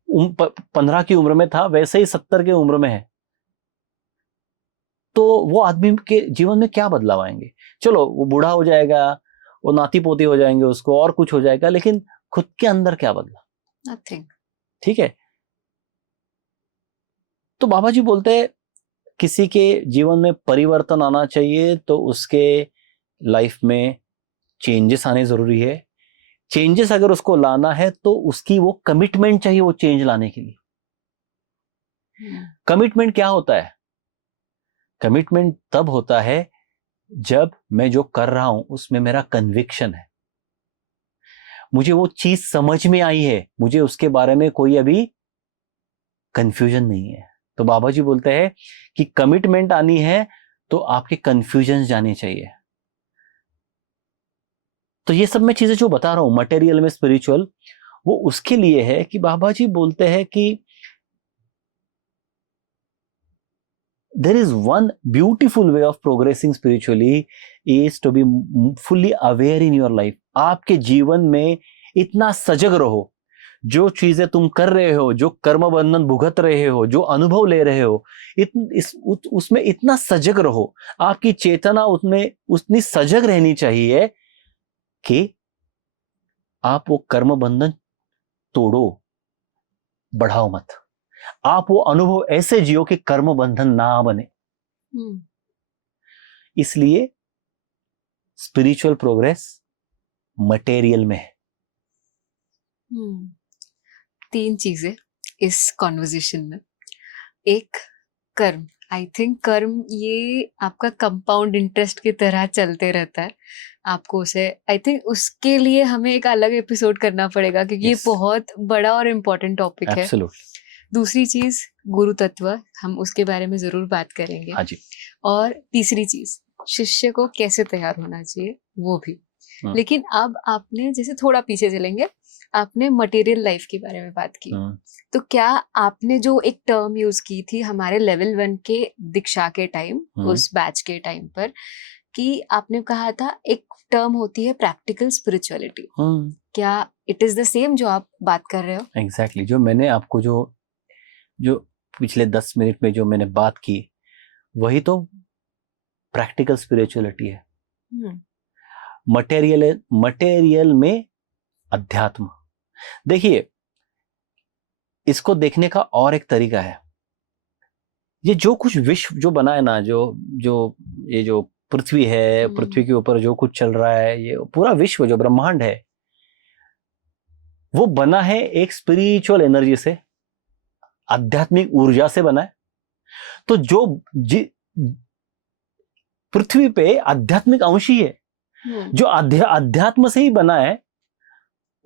15 की उम्र में था वैसे ही 70 की उम्र में है, तो वो आदमी के जीवन में क्या बदलाव आएंगे? चलो वो बूढ़ा हो जाएगा, वो नाती पोती हो जाएंगे, उसको और कुछ हो जाएगा, लेकिन खुद के अंदर क्या बदला? नथिंग। ठीक है। तो बाबा जी बोलते हैं किसी के जीवन में परिवर्तन आना चाहिए तो उसके लाइफ में चेंजेस आने जरूरी है। चेंजेस अगर उसको लाना है तो उसकी वो कमिटमेंट चाहिए वो चेंज लाने के लिए। कमिटमेंट क्या होता है? कमिटमेंट तब होता है जब मैं जो कर रहा हूं उसमें मेरा कन्विक्शन है, मुझे वो चीज समझ में आई है, मुझे उसके बारे में कोई अभी कंफ्यूजन नहीं है। तो बाबा जी बोलते हैं कि कमिटमेंट आनी है तो आपके कंफ्यूजन जाने चाहिए। तो ये सब मैं चीजें जो बता रहा हूं मटेरियल में स्पिरिचुअल, वो उसके लिए है कि बाबा जी बोलते हैं कि there is one beautiful way of progressing spiritually is to be fully aware in your life। आपके जीवन में इतना सजग रहो, जो चीजें तुम कर रहे हो, जो कर्म बंधन भुगत रहे हो, जो अनुभव ले रहे हो, उसमें इतना सजग रहो, आपकी चेतना उसमें उतनी सजग रहनी चाहिए कि आप वो कर्म बंधन तोड़ो, बढ़ाओ मत। आप वो अनुभव ऐसे जियो कि कर्म बंधन ना बने। इसलिए स्पिरिचुअल प्रोग्रेस मटेरियल में है। 3 चीजें इस कॉन्वर्जेशन में। एक, कर्म। आई थिंक कर्म ये आपका कंपाउंड इंटरेस्ट की तरह चलते रहता है, आपको उसे, आई थिंक उसके लिए हमें एक अलग एपिसोड करना पड़ेगा, क्योंकि ये बहुत बड़ा और इम्पोर्टेंट टॉपिक है। दूसरी चीज गुरु तत्व, हम उसके बारे में जरूर बात करेंगे। हाँ जी। और तीसरी चीज शिष्य को कैसे तैयार होना चाहिए, वो भी। लेकिन अब आपने, जैसे थोड़ा पीछे चलेंगे, आपने मटेरियल लाइफ के बारे में बात की, तो क्या आपने जो एक टर्म यूज की थी हमारे लेवल 1 के दीक्षा के टाइम, उस बैच के टाइम पर, कि आपने कहा था एक टर्म होती है प्रैक्टिकल स्पिरिचुअलिटी। क्या इट इज द सेम जो आप बात कर रहे हो? एग्जैक्टली जो मैंने आपको जो पिछले 10 मिनट में जो मैंने बात की, वही तो प्रैक्टिकल स्पिरिचुअलिटी है। मटेरियल में अध्यात्म। देखिए, इसको देखने का और एक तरीका है। ये जो कुछ विश्व जो बना है ना, ये जो पृथ्वी है, पृथ्वी के ऊपर जो कुछ चल रहा है, ये पूरा विश्व जो ब्रह्मांड है, वो बना है एक स्पिरिचुअल एनर्जी से, आध्यात्मिक ऊर्जा से बना है। तो जो पृथ्वी पे आध्यात्मिक अंश ही है, जो अध्यात्म से ही बना है,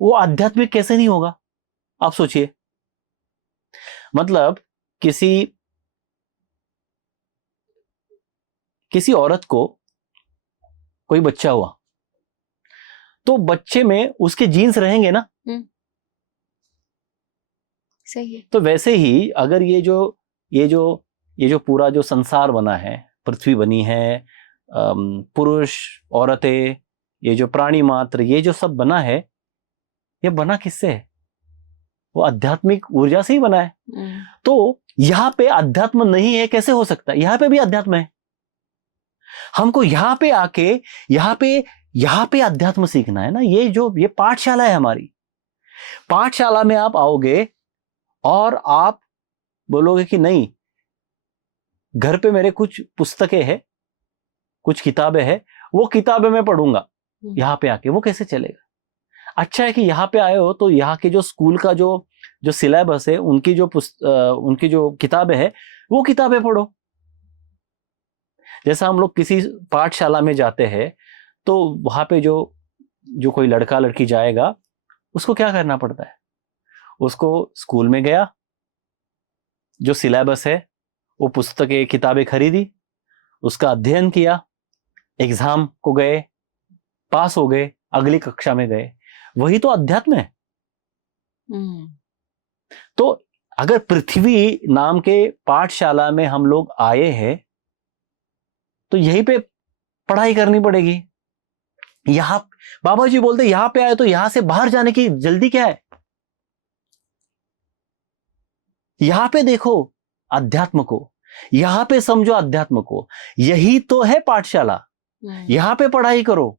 वो आध्यात्मिक कैसे नहीं होगा? आप सोचिए। मतलब किसी औरत को कोई बच्चा हुआ, तो बच्चे में उसके जीन्स रहेंगे ना। सही है। तो वैसे ही अगर ये जो पूरा जो संसार बना है, पृथ्वी बनी है, पुरुष, औरतें, ये जो प्राणी मात्र, ये जो सब बना है, ये बना किससे है? वो आध्यात्मिक ऊर्जा से ही बना है। तो यहां पे अध्यात्म नहीं है कैसे हो सकता है? यहां पे भी अध्यात्म है। हमको यहां पे आके यहां पे अध्यात्म सीखना है ना। ये पाठशाला है हमारी। पाठशाला में आप आओगे और आप बोलोगे कि नहीं, घर पे मेरे कुछ पुस्तकें हैं, कुछ किताबें हैं, वो किताबें मैं पढ़ूंगा, यहाँ पे आके वो कैसे चलेगा? अच्छा है कि यहाँ पे आए हो तो यहाँ के जो स्कूल का जो जो सिलेबस है, उनकी जो किताबें है, वो किताबें पढ़ो। जैसा हम लोग किसी पाठशाला में जाते हैं तो वहां पे जो जो कोई लड़का लड़की जाएगा, उसको क्या करना पड़ता है? उसको स्कूल में गया, जो सिलेबस है वो पुस्तकें किताबें खरीदी, उसका अध्ययन किया, एग्जाम को गए, पास हो गए, अगली कक्षा में गए। वही तो अध्यात्म है। तो अगर पृथ्वी नाम के पाठशाला में हम लोग आए हैं तो यहीं पे पढ़ाई करनी पड़ेगी। यहां बाबा जी बोलते यहां पे आए तो यहां से बाहर जाने की जल्दी क्या है? यहां पे देखो अध्यात्म को, यहां पे समझो अध्यात्म को। यही तो है पाठशाला। यहां पे पढ़ाई करो।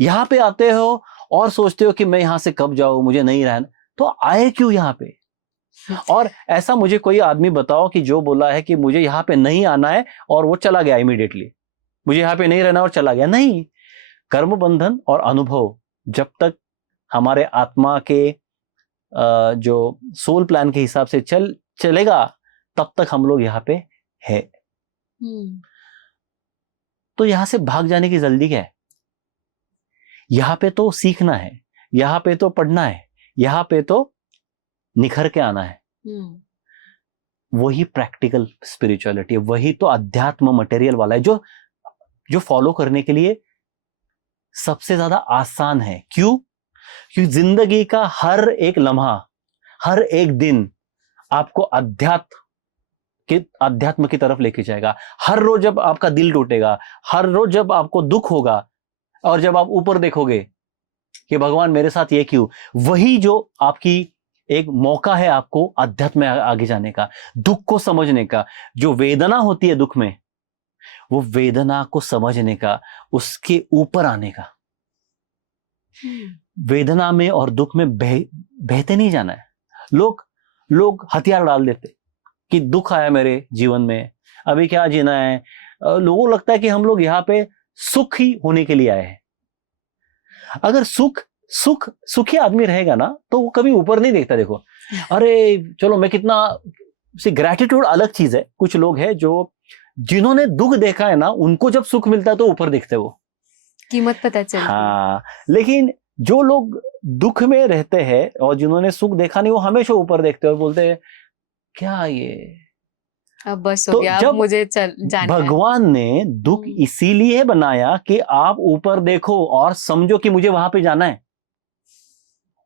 यहां पे आते हो और सोचते हो कि मैं यहां से कब जाऊं, मुझे नहीं रहना। तो आए क्यों यहां पे? और ऐसा मुझे कोई आदमी बताओ कि जो बोला है कि मुझे यहां पे नहीं आना है और वो चला गया इमीडिएटली, मुझे यहां पे नहीं रहना और चला गया। नहीं, कर्म बंधन और अनुभव जब तक हमारे आत्मा के जो सोल प्लान के हिसाब से चलेगा, तब तक हम लोग यहाँ पे है। तो यहां से भाग जाने की जल्दी क्या है? यहां पे तो सीखना है, यहां पे तो पढ़ना है, यहां पे तो निखर के आना है। वही प्रैक्टिकल स्पिरिचुअलिटी है, वही तो अध्यात्म मटेरियल वाला है, जो जो फॉलो करने के लिए सबसे ज्यादा आसान है। क्यों? क्योंकि जिंदगी का हर एक लम्हा, हर एक दिन आपको अध्यात्म की तरफ लेके जाएगा। हर रोज जब आपका दिल टूटेगा, हर रोज जब आपको दुख होगा, और जब आप ऊपर देखोगे कि भगवान मेरे साथ ये क्यों, वही जो आपकी एक मौका है आपको अध्यात्म में आगे जाने का, दुख को समझने का। जो वेदना होती है दुख में, वो वेदना को समझने का, उसके ऊपर आने का। वेदना में और दुख में बहते नहीं जाना है। लोग हथियार डाल देते कि दुख आया मेरे जीवन में, अभी क्या जीना है। लोगों को लगता है कि हम लोग यहाँ पे सुख ही होने के लिए आए हैं। अगर सुखी आदमी रहेगा ना तो वो कभी ऊपर नहीं देखता। देखो, अरे चलो मैं कितना ग्रैटिट्यूड अलग चीज है। कुछ लोग हैं जो जिन्होंने दुख देखा है ना, उनको जब सुख मिलता है तो ऊपर देखते हैं, वो कीमत पता चलती है। हाँ, लेकिन जो लोग दुख में रहते हैं और जिन्होंने सुख देखा नहीं, वो हमेशा ऊपर देखते हैं और बोलते हैं क्या ये, अब बस हो तो गया, अब जब मुझे जाना है। भगवान ने दुख इसीलिए बनाया कि आप ऊपर देखो और समझो कि मुझे वहां पे जाना है,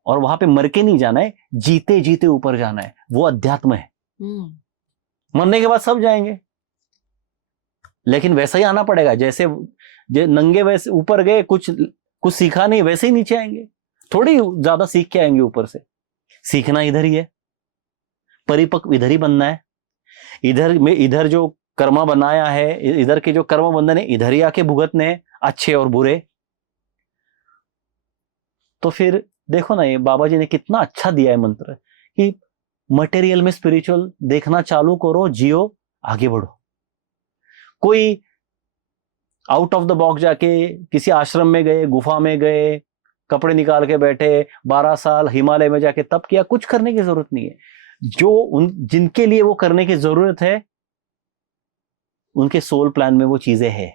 और वहां पे मर के नहीं जाना है, जीते जीते ऊपर जाना है। वो अध्यात्म है। मरने के बाद सब जाएंगे, लेकिन वैसा ही आना पड़ेगा। जैसे नंगे वैसे ऊपर गए, कुछ सीखा नहीं, वैसे ही नीचे आएंगे। थोड़ी ज्यादा सीख के आएंगे ऊपर से। सीखना इधर ही है, परिपक्व इधर ही बनना है। इधर जो कर्मा बनाया है, इधर के जो कर्म बंधन है, इधर ही आके भुगतने हैं, अच्छे और बुरे। तो फिर देखो ना, ये बाबा जी ने कितना अच्छा दिया है मंत्र कि मटेरियल में स्पिरिचुअल देखना चालू करो, जियो, आगे बढ़ो। कोई आउट ऑफ द बॉक्स जाके किसी आश्रम में गए, गुफा में गए, कपड़े निकाल के बैठे, 12 साल हिमालय में जाके तप किया, कुछ करने की जरूरत नहीं है। जो जिनके लिए वो करने की जरूरत है, उनके सोल प्लान में वो चीजें हैं।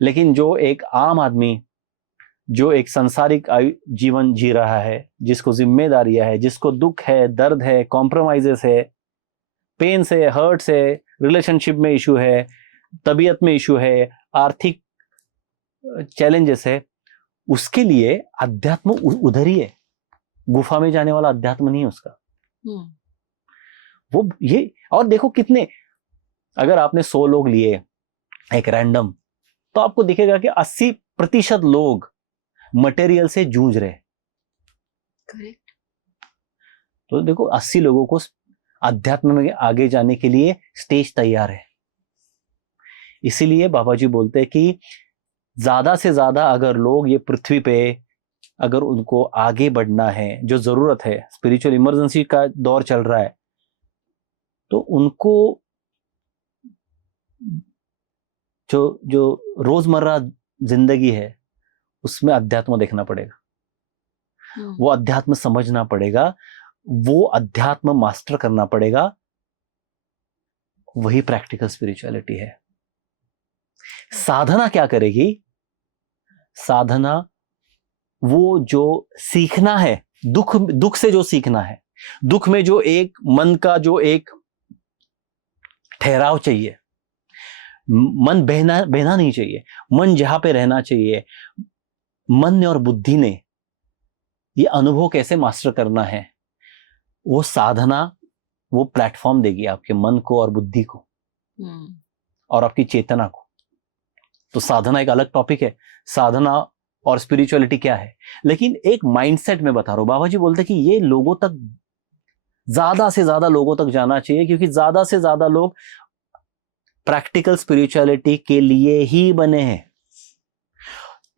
लेकिन जो एक आम आदमी, जो एक सांसारिक जीवन जी रहा है, जिसको जिम्मेदारियां है, जिसको दुख है, दर्द है, कॉम्प्रोमाइजेस है, पेन से, हर्ट से, रिलेशनशिप में इशू है, तबीयत में इशू है, आर्थिक चैलेंजेस है, उसके लिए अध्यात्म उधर ही है। गुफा में जाने वाला अध्यात्म नहीं है उसका। वो ये, और देखो कितने, अगर आपने 100 लोग लिए एक रैंडम, तो आपको दिखेगा कि 80% लोग मटेरियल से जूझ रहे। करेक्ट। तो देखो 80 लोगों को अध्यात्म में आगे जाने के लिए स्टेज तैयार है। इसीलिए बाबा जी बोलते हैं कि ज्यादा से ज्यादा अगर लोग ये पृथ्वी पे, अगर उनको आगे बढ़ना है, जो जरूरत है, स्पिरिचुअल इमरजेंसी का दौर चल रहा है, तो उनको जो जो रोजमर्रा जिंदगी है उसमें अध्यात्म देखना पड़ेगा, वो अध्यात्म समझना पड़ेगा, वो अध्यात्म मास्टर करना पड़ेगा। वही प्रैक्टिकल स्पिरिचुअलिटी है। साधना क्या करेगी? साधना वो जो सीखना है, दुख से जो सीखना है, दुख में जो एक मन का जो एक ठहराव चाहिए, मन बहना नहीं चाहिए, मन जहां पे रहना चाहिए, मन ने और बुद्धि ने ये अनुभव कैसे मास्टर करना है, वो साधना वो प्लेटफॉर्म देगी आपके मन को और बुद्धि को और आपकी चेतना को। तो साधना एक अलग टॉपिक है, साधना और स्पिरिचुअलिटी क्या है। लेकिन एक माइंडसेट में बता रहा हूं, बाबा जी बोलते कि ये लोगों तक, ज्यादा से ज्यादा लोगों तक जाना चाहिए, क्योंकि ज्यादा से ज्यादा लोग प्रैक्टिकल स्पिरिचुअलिटी के लिए ही बने हैं।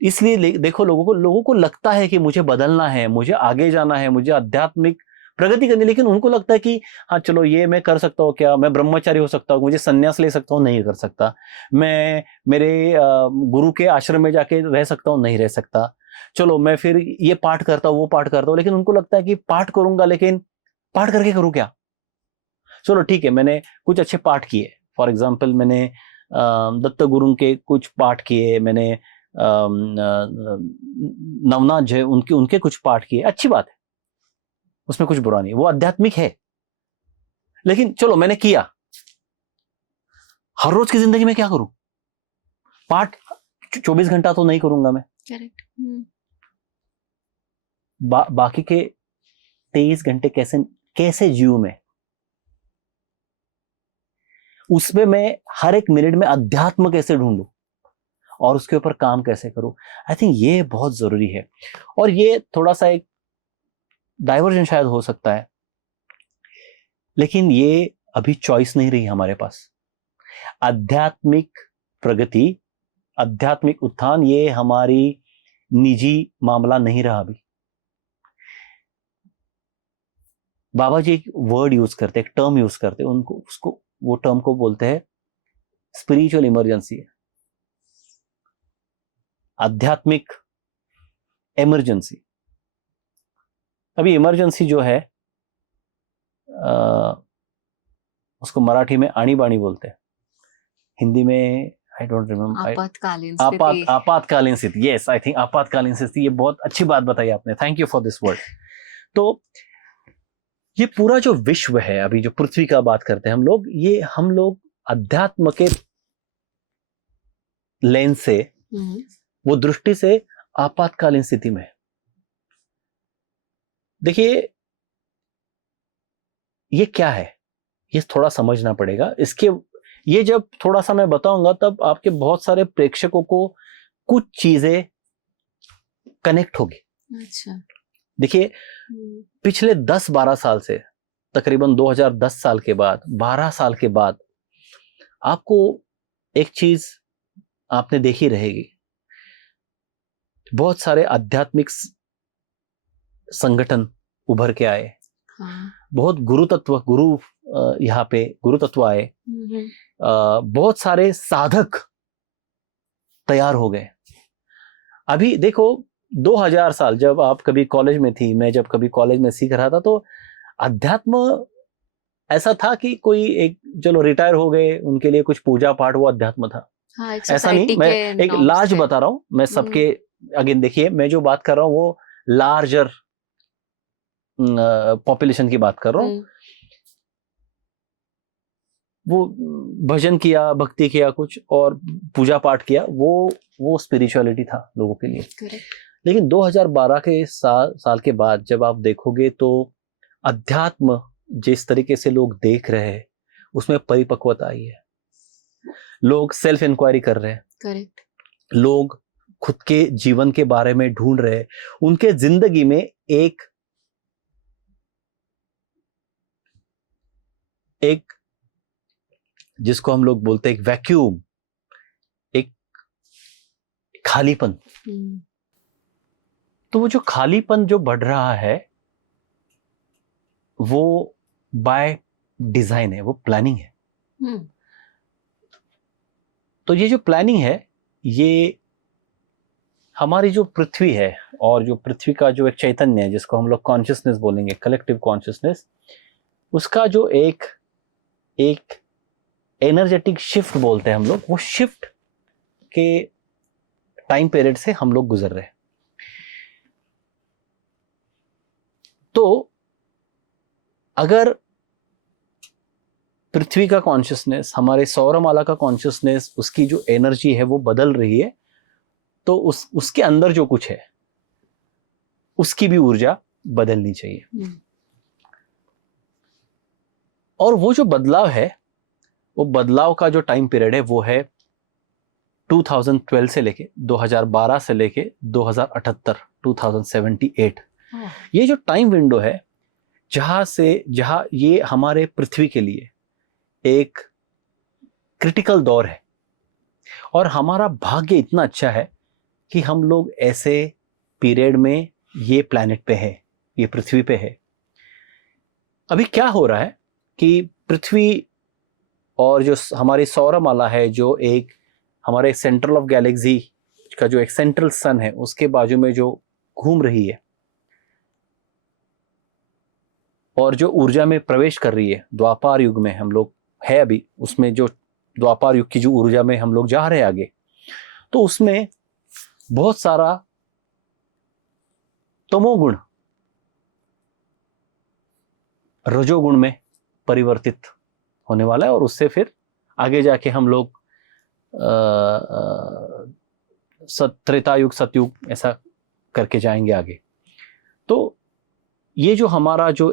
इसलिए देखो, लोगों को लगता है कि मुझे बदलना है, मुझे आगे जाना है, मुझे आध्यात्मिक प्रगति करनी, लेकिन उनको लगता है कि हाँ चलो ये मैं कर सकता हूँ, क्या मैं ब्रह्मचारी हो सकता हूँ, मुझे संन्यास ले सकता हूँ, नहीं कर सकता, मैं मेरे गुरु के आश्रम में जाके रह सकता हूँ, नहीं रह सकता, चलो मैं फिर ये पाठ करता हूँ, वो पाठ करता हूँ। लेकिन उनको लगता है कि पाठ करूंगा, लेकिन पाठ करके करूँ क्या? चलो ठीक है, मैंने कुछ अच्छे पाठ किए, फॉर एग्जाम्पल मैंने दत्त गुरु के कुछ पाठ किए, मैंने नवनाथ जय उनके कुछ पाठ किए, अच्छी बात है, उसमें कुछ बुरा नहीं, वो आध्यात्मिक है। लेकिन चलो मैंने किया, हर रोज की जिंदगी में क्या करूं? पाठ 24 घंटा तो नहीं करूंगा मैं। करेक्ट। बाकी के 23 घंटे कैसे जीऊं मैं? उसमें मैं हर एक मिनट में अध्यात्म कैसे ढूंढूं और उसके ऊपर काम कैसे करूं? आई थिंक ये बहुत जरूरी है। और ये थोड़ा सा एक डाइवर्जन शायद हो सकता है, लेकिन ये अभी चॉइस नहीं रही हमारे पास। आध्यात्मिक प्रगति, आध्यात्मिक उत्थान, ये हमारी निजी मामला नहीं रहा अभी। बाबा जी एक वर्ड यूज करते, एक टर्म यूज करते, वो टर्म को बोलते हैं स्पिरिचुअल इमरजेंसी, आध्यात्मिक इमरजेंसी। अभी इमरजेंसी जो है उसको मराठी में आणीबाणी बोलते हैं, हिंदी में आई डोंट रिमेम्बर, आपातकालीन स्थिति। यस, आई थिंक आपातकालीन स्थिति। ये बहुत अच्छी बात बताई आपने, thank you for this word. तो ये पूरा जो विश्व है, अभी जो पृथ्वी का बात करते हैं हम लोग अध्यात्म के लेंस से, वो दृष्टि से आपातकालीन स्थिति में। देखिए ये क्या है, ये थोड़ा समझना पड़ेगा। ये जब थोड़ा सा मैं बताऊंगा, तब आपके बहुत सारे प्रेक्षकों को कुछ चीजें कनेक्ट होगी। अच्छा। देखिए पिछले 10-12 साल से, तकरीबन 2010 साल के बाद, 12 साल के बाद, आपको एक चीज आपने देखी रहेगी, बहुत सारे आध्यात्मिक संगठन उभर के आए। हाँ। बहुत गुरु यहाँ पे गुरु तत्व आए। बहुत सारे साधक तैयार हो गए। अभी देखो 2000 साल, जब आप कभी कॉलेज में थी, मैं जब कभी कॉलेज में सीख रहा था, तो अध्यात्म ऐसा था कि कोई एक, चलो रिटायर हो गए, उनके लिए कुछ पूजा पाठ, वो अध्यात्म था। हाँ, ऐसा नहीं, मैं एक लार्ज बता रहा हूं, मैं सबके अगेन, देखिए मैं जो बात कर रहा हूं वो लार्जर पॉपुलेशन की बात कर रहा हूं। वो भजन किया, भक्ति किया कुछ, और पूजा पाठ किया, वो स्पिरिचुअलिटी था लोगों के लिए। Correct. लेकिन 2012 के साल के बाद जब आप देखोगे, तो अध्यात्म जिस तरीके से लोग देख रहे हैं, उसमें परिपक्वता आई है। लोग सेल्फ इंक्वायरी कर रहे हैं। Correct. लोग खुद के जीवन के बारे में ढूंढ रहे हैं। उनके जिंदगी में एक जिसको हम लोग बोलते हैं एक वैक्यूम, एक खालीपन। तो वो जो खालीपन जो बढ़ रहा है, वो बाय डिजाइन है, वो प्लानिंग है। तो ये जो प्लानिंग है, ये हमारी जो पृथ्वी है और जो पृथ्वी का जो एक चैतन्य है, जिसको हम लोग कॉन्शियसनेस बोलेंगे, कलेक्टिव कॉन्शियसनेस, उसका जो एक एनर्जेटिक शिफ्ट बोलते हैं हम लोग, वो शिफ्ट के टाइम पीरियड से हम लोग गुजर रहे हैं। तो अगर पृथ्वी का कॉन्शियसनेस, हमारे सौरमाला का कॉन्शियसनेस, उसकी जो एनर्जी है वो बदल रही है, तो उसके अंदर जो कुछ है उसकी भी ऊर्जा बदलनी चाहिए। और वो जो बदलाव है, वो बदलाव का जो टाइम पीरियड है वो है 2012 से लेके 2012 से लेके 2078, 2078। ये जो टाइम विंडो है, जहां ये हमारे पृथ्वी के लिए एक क्रिटिकल दौर है। और हमारा भाग्य इतना अच्छा है कि हम लोग ऐसे पीरियड में ये प्लैनेट पे है, ये पृथ्वी पे है। अभी क्या हो रहा है कि पृथ्वी और जो हमारी सौरमाला है, जो एक हमारे सेंट्रल ऑफ गैलेक्सी का जो एक सेंट्रल सन है, उसके बाजू में जो घूम रही है और जो ऊर्जा में प्रवेश कर रही है, द्वापर युग में हम लोग है अभी, उसमें जो द्वापर युग की जो ऊर्जा में हम लोग जा रहे हैं आगे, तो उसमें बहुत सारा तमोगुण रजोगुण में परिवर्तित होने वाला है, और उससे फिर आगे जाके हम लोग त्रेता युग, सतयुग, ऐसा करके जाएंगे आगे। तो ये जो हमारा जो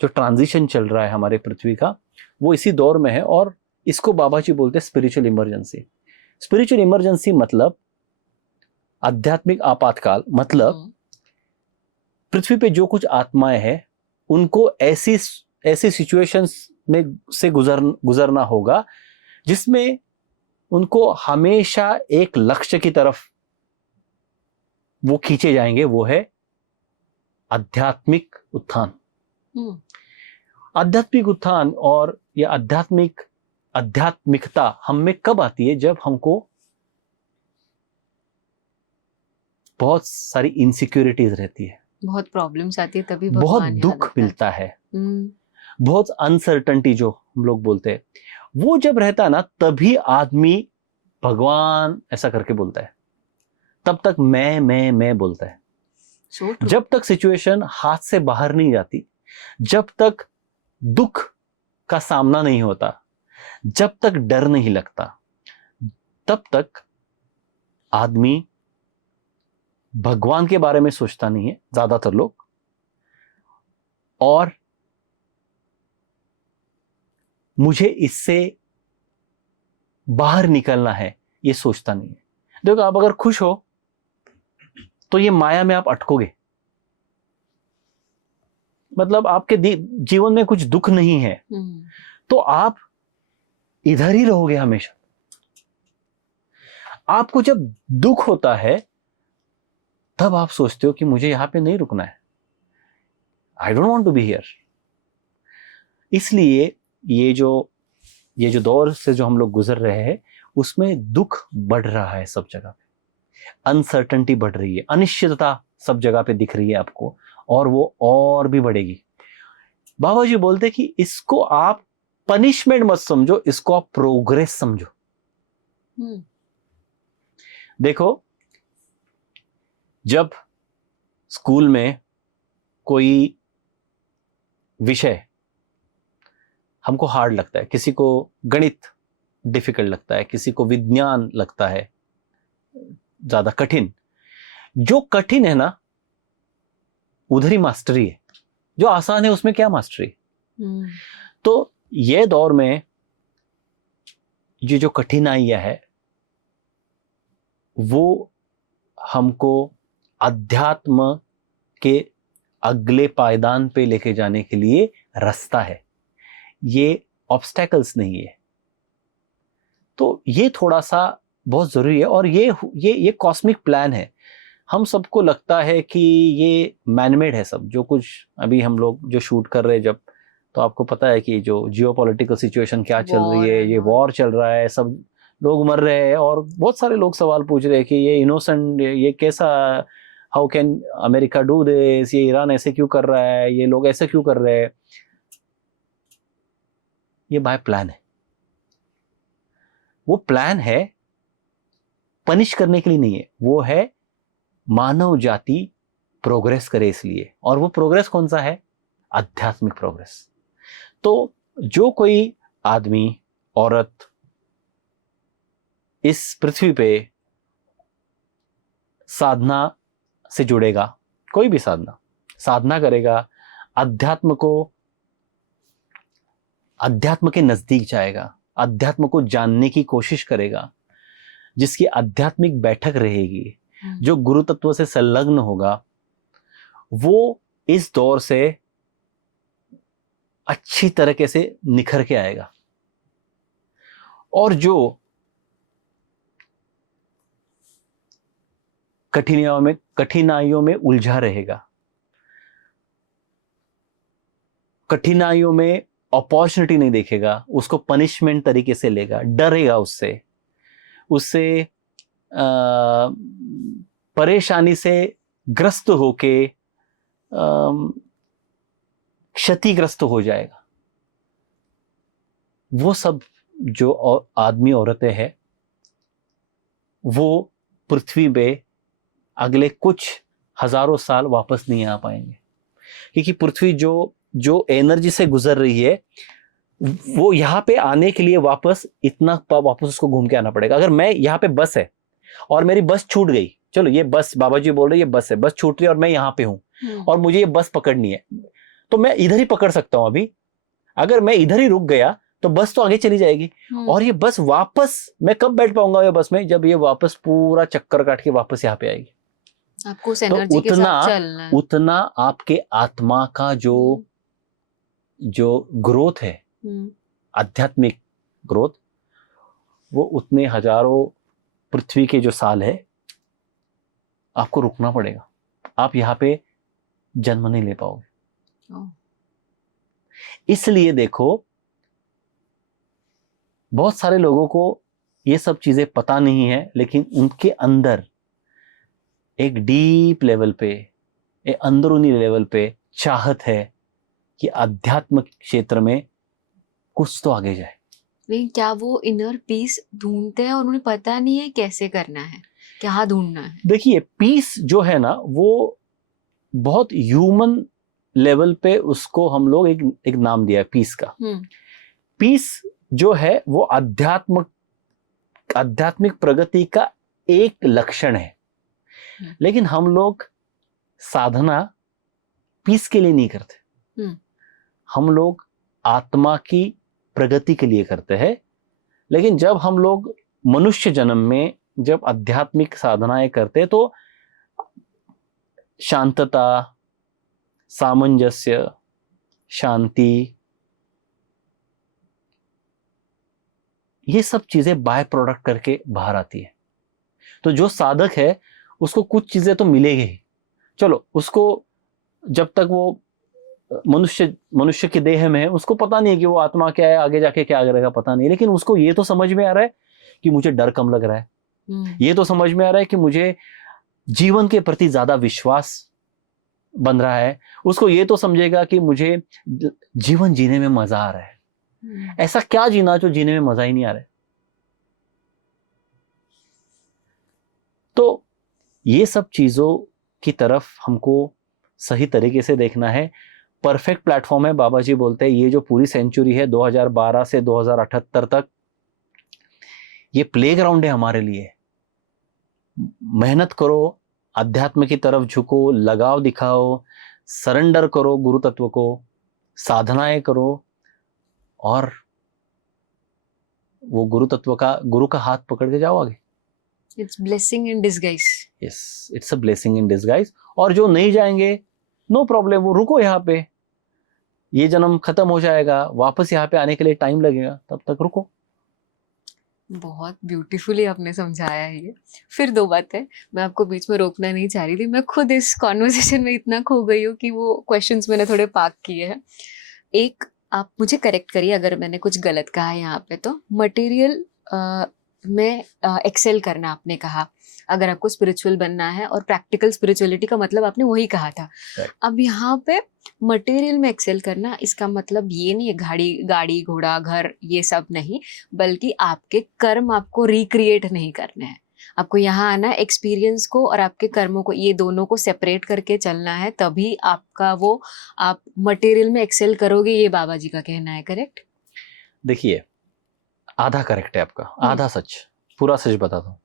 ट्रांजिशन चल रहा है हमारे पृथ्वी का, वो इसी दौर में है। और इसको बाबा जी बोलते हैं स्पिरिचुअल इमरजेंसी। स्पिरिचुअल इमरजेंसी मतलब आध्यात्मिक आपातकाल, मतलब पृथ्वी पे जो कुछ आत्माएं हैं उनको ऐसी सिचुएशंस में से गुजरना होगा जिसमें उनको हमेशा एक लक्ष्य की तरफ वो खींचे जाएंगे, वो है आध्यात्मिक उत्थान। आध्यात्मिक उत्थान और ये आध्यात्मिकता हम में कब आती है? जब हमको बहुत सारी इनसिक्योरिटीज रहती है, बहुत प्रॉब्लम्स आती है, तभी बहुत दुख मिलता है, बहुत अनसर्टनिटी जो हम लोग बोलते हैं, वो जब रहता है ना, तभी आदमी भगवान ऐसा करके बोलता है। तब तक मैं बोलता है। जब तक सिचुएशन हाथ से बाहर नहीं जाती, जब तक दुख का सामना नहीं होता, जब तक डर नहीं लगता, तब तक आदमी भगवान के बारे में सोचता नहीं है, ज्यादातर लोग। और मुझे इससे बाहर निकलना है, ये सोचता नहीं है। देखो, आप अगर खुश हो तो ये माया में आप अटकोगे, मतलब आपके जीवन में कुछ दुख नहीं है तो आप इधर ही रहोगे हमेशा। आपको जब दुख होता है तब आप सोचते हो कि मुझे यहां पे नहीं रुकना है, I don't want to be here. इसलिए ये जो दौर से जो हम लोग गुजर रहे हैं, उसमें दुख बढ़ रहा है सब जगह पे, अनसर्टेनिटी बढ़ रही है, अनिश्चितता सब जगह पे दिख रही है आपको, और वो और भी बढ़ेगी। बाबा जी बोलते हैं कि इसको आप पनिशमेंट मत समझो, इसको आप प्रोग्रेस समझो। देखो, जब स्कूल में कोई विषय हमको हार्ड लगता है, किसी को गणित डिफिकल्ट लगता है, किसी को विज्ञान लगता है ज्यादा कठिन, जो कठिन है ना उधर ही मास्टरी है, जो आसान है उसमें क्या मास्टरी। तो ये दौर में ये जो कठिनाइयां है वो हमको अध्यात्म के अगले पायदान पे लेके जाने के लिए रास्ता है, ये ऑब्स्टेकल्स नहीं है। तो ये थोड़ा सा बहुत जरूरी है। और ये कॉस्मिक प्लान है। हम सबको लगता है कि ये मैनमेड है सब, जो कुछ अभी हम लोग जो शूट कर रहे हैं, जब तो आपको पता है कि जो जियोपॉलिटिकल सिचुएशन क्या चल रही है, ये वॉर चल रहा है, सब लोग मर रहे हैं और बहुत सारे लोग सवाल पूछ रहे हैं कि ये इनोसेंट, ये कैसा, how can America do this, ये ईरान ऐसे क्यों कर रहा है, ये लोग ऐसे क्यों कर रहे हैं। ये बाय प्लान है, वो प्लान है पनिश करने के लिए नहीं है, वो है मानव जाति प्रोग्रेस करे इसलिए। और वो प्रोग्रेस कौन सा है? आध्यात्मिक प्रोग्रेस। तो जो कोई आदमी औरत इस पृथ्वी पे साधना से जुड़ेगा, कोई भी साधना करेगा, अध्यात्म के नजदीक जाएगा, अध्यात्म को जानने की कोशिश करेगा, जिसकी आध्यात्मिक बैठक रहेगी, जो गुरु तत्व से संलग्न होगा, वो इस दौर से अच्छी तरीके से निखर के आएगा। और जो कठिनाइयों में उलझा रहेगा, कठिनाइयों में अपॉर्चुनिटी नहीं देखेगा, उसको पनिशमेंट तरीके से लेगा, डरेगा उससे परेशानी से ग्रस्त होके क्षतिग्रस्त हो जाएगा। वो सब जो आदमी औरतें हैं, वो पृथ्वी पे अगले कुछ हजारों साल वापस नहीं आ पाएंगे, क्योंकि पृथ्वी जो एनर्जी से गुजर रही है, वो यहाँ पे आने के लिए वापस उसको घूम के आना पड़ेगा। अगर मैं यहाँ पे बस है और मेरी बस छूट गई, चलो ये बस, बाबा जी बोल रहे ये बस है, बस छूट रही है और मैं यहाँ पे हूँ और मुझे ये बस पकड़नी है, तो मैं इधर ही पकड़ सकता हूँ। अभी अगर मैं इधर ही रुक गया तो बस तो आगे चली जाएगी, और ये बस वापस मैं कब बैठ पाऊंगा ये बस में? जब ये वापस पूरा चक्कर काट के वापस यहाँ पे आएगी। आपको उस एनर्जी के साथ चलना है। उतना आपके आत्मा का जो ग्रोथ है, आध्यात्मिक ग्रोथ, वो उतने हजारों पृथ्वी के जो साल है आपको रुकना पड़ेगा। आप यहाँ पे जन्म नहीं ले पाओगे। इसलिए देखो, बहुत सारे लोगों को ये सब चीजें पता नहीं है, लेकिन उनके अंदर एक डीप लेवल पे, एक अंदरूनी लेवल पे चाहत है कि आध्यात्मिक क्षेत्र में कुछ तो आगे जाए। लेकिन क्या वो इनर पीस ढूंढते हैं और उन्हें पता नहीं है कैसे करना है, क्या ढूंढना है? देखिए, पीस जो है ना, वो बहुत ह्यूमन लेवल पे उसको हम लोग एक नाम दिया है पीस का। पीस जो है वो आध्यात्मिक प्रगति का एक लक्षण है, लेकिन हम लोग साधना पीस के लिए नहीं करते, हम लोग आत्मा की प्रगति के लिए करते हैं। लेकिन जब हम लोग मनुष्य जन्म में जब आध्यात्मिक साधनाएं करते तो शांतता, सामंजस्य, शांति, ये सब चीजें बाय प्रोडक्ट करके बाहर आती है। तो जो साधक है उसको कुछ चीजें तो मिलेगी ही। चलो, उसको जब तक वो मनुष्य की देह में है, उसको पता नहीं है कि वो आत्मा क्या है, आगे जाके क्या करेगा पता नहीं, लेकिन उसको ये तो समझ में आ रहा है कि मुझे डर कम लग रहा है, ये तो समझ में आ रहा है कि मुझे जीवन के प्रति ज्यादा विश्वास बन रहा है, उसको ये तो समझेगा कि मुझे जीवन जीने में मजा आ रहा है। ऐसा क्या जीना जो जीने में मजा ही नहीं आ रहा है? तो ये सब चीजों की तरफ हमको सही तरीके से देखना है। परफेक्ट प्लेटफॉर्म है, बाबा जी बोलते हैं, ये जो पूरी सेंचुरी है 2012 से 2078 तक, ये प्लेग्राउंड है हमारे लिए। मेहनत करो, अध्यात्म की तरफ झुको, लगाव दिखाओ, सरेंडर करो गुरु तत्व को, साधनाएं करो, और वो गुरु का हाथ पकड़ के जाओ आगे। It's blessing in disguise. Yes, it's a blessing in disguise. और जो नहीं जाएंगे, नो प्रॉब्लम, वो रुको यहाँ पे, ये जन्म खत्म हो जाएगा, वापस यहाँ पे आने के लिए टाइम लगेगा, तब तक रुको। बहुत ब्यूटीफुली आपने समझाया है ये। फिर दो बातें, मैं आपको बीच में रोकना नहीं चाह रही थी, मैं खुद इस कॉन्वर्सेशन में इतना खो गई हूँ कि वो क्वेश्चंस मैंने थोड़े पार्क किए हैं। एक, आप मुझे करेक्ट करिए अगर मैंने कुछ गलत कहा है यहाँ पे, तो मटेरियल में एक्सेल करना आपने कहा, अगर आपको स्पिरिचुअल बनना है, और प्रैक्टिकल स्पिरिचुअलिटी का मतलब आपने वही कहा था। Right. अब यहाँ पे मटेरियल में एक्सेल करना, इसका मतलब ये नहीं है गाड़ी घोड़ा घर ये सब नहीं, बल्कि आपके कर्म आपको रिक्रिएट नहीं करने हैं। आपको यहाँ आना, एक्सपीरियंस को और आपके कर्मों को, ये दोनों को सेपरेट करके चलना है, तभी आपका वो आप मटेरियल में एक्सेल करोगे, ये बाबा जी का कहना है। करेक्ट? देखिए, आधा करेक्ट है आपका, आधा सच, पूरा सच बताता हूँ।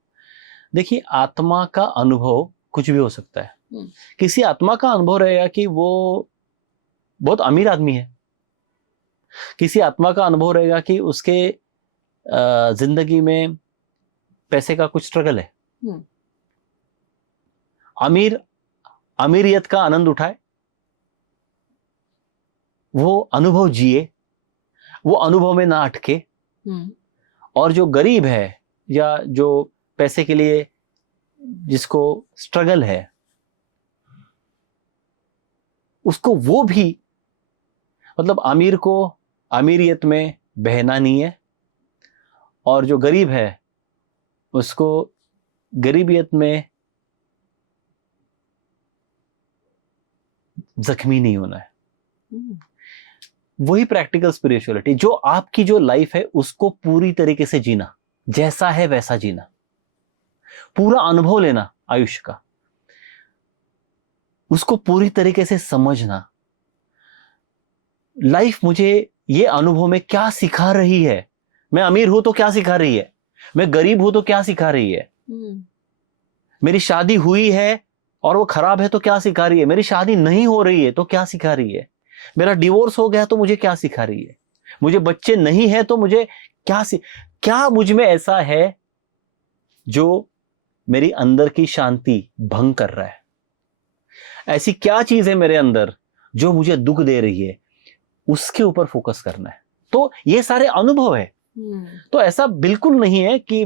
देखिए, आत्मा का अनुभव कुछ भी हो सकता है। किसी आत्मा का अनुभव रहेगा कि वो बहुत अमीर आदमी है, किसी आत्मा का अनुभव रहेगा कि उसके जिंदगी में पैसे का कुछ स्ट्रगल है। अमीरियत का आनंद उठाए, वो अनुभव जिए, वो अनुभव में ना अटके। और जो गरीब है या जो पैसे के लिए जिसको स्ट्रगल है, उसको वो भी, मतलब अमीर को अमीरियत में बहना नहीं है, और जो गरीब है उसको गरीबियत में जख्मी नहीं होना है। वही प्रैक्टिकल स्पिरिचुअलिटी, जो आपकी जो लाइफ है उसको पूरी तरीके से जीना, जैसा है वैसा जीना, पूरा अनुभव लेना आयुष्य का, उसको पूरी तरीके से समझना। लाइफ मुझे ये अनुभव में क्या सिखा रही है, मैं अमीर हूं तो क्या सिखा रही है, मैं गरीब हूं तो क्या सिखा रही है, मेरी शादी हुई है और वो खराब है तो क्या सिखा रही है, मेरी शादी नहीं हो रही है तो क्या सिखा रही है, मेरा डिवोर्स हो गया तो मुझे क्या सिखा रही है, मुझे बच्चे नहीं है तो मुझे क्या मुझ में ऐसा है जो मेरी अंदर की शांति भंग कर रहा है। ऐसी क्या चीज है मेरे अंदर जो मुझे दुख दे रही है, उसके ऊपर फोकस करना है। तो ये सारे अनुभव है। तो ऐसा बिल्कुल नहीं है कि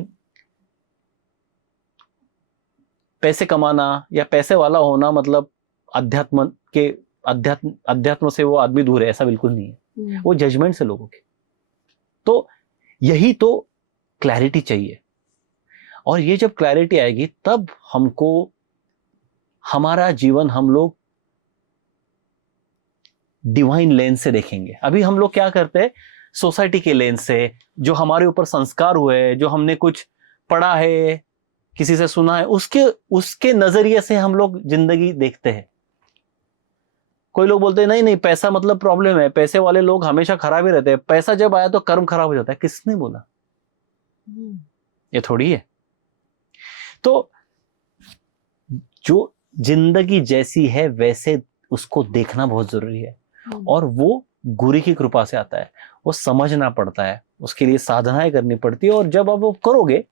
पैसे कमाना या पैसे वाला होना मतलब अध्यात्म से वो आदमी दूर है, ऐसा बिल्कुल नहीं है। वो जजमेंट से लोगों के। तो यही तो क्लैरिटी चाहिए, और ये जब क्लैरिटी आएगी तब हमको हमारा जीवन हम लोग डिवाइन लेंस से देखेंगे। अभी हम लोग क्या करते हैं, सोसाइटी के लेंस से, जो हमारे ऊपर संस्कार हुए, जो हमने कुछ पढ़ा है, किसी से सुना है, उसके नजरिए से हम लोग जिंदगी देखते हैं। कोई लोग बोलते हैं नहीं नहीं पैसा मतलब प्रॉब्लम है, पैसे वाले लोग हमेशा खराब ही रहते हैं, पैसा जब आया तो कर्म खराब हो जाता है। किसने बोला? ये थोड़ी है। तो जो जिंदगी जैसी है वैसे उसको देखना बहुत जरूरी है, और वो गुरु की कृपा से आता है। वो समझना पड़ता है, उसके लिए साधनाएं करनी पड़ती है, और जब आप वो करोगे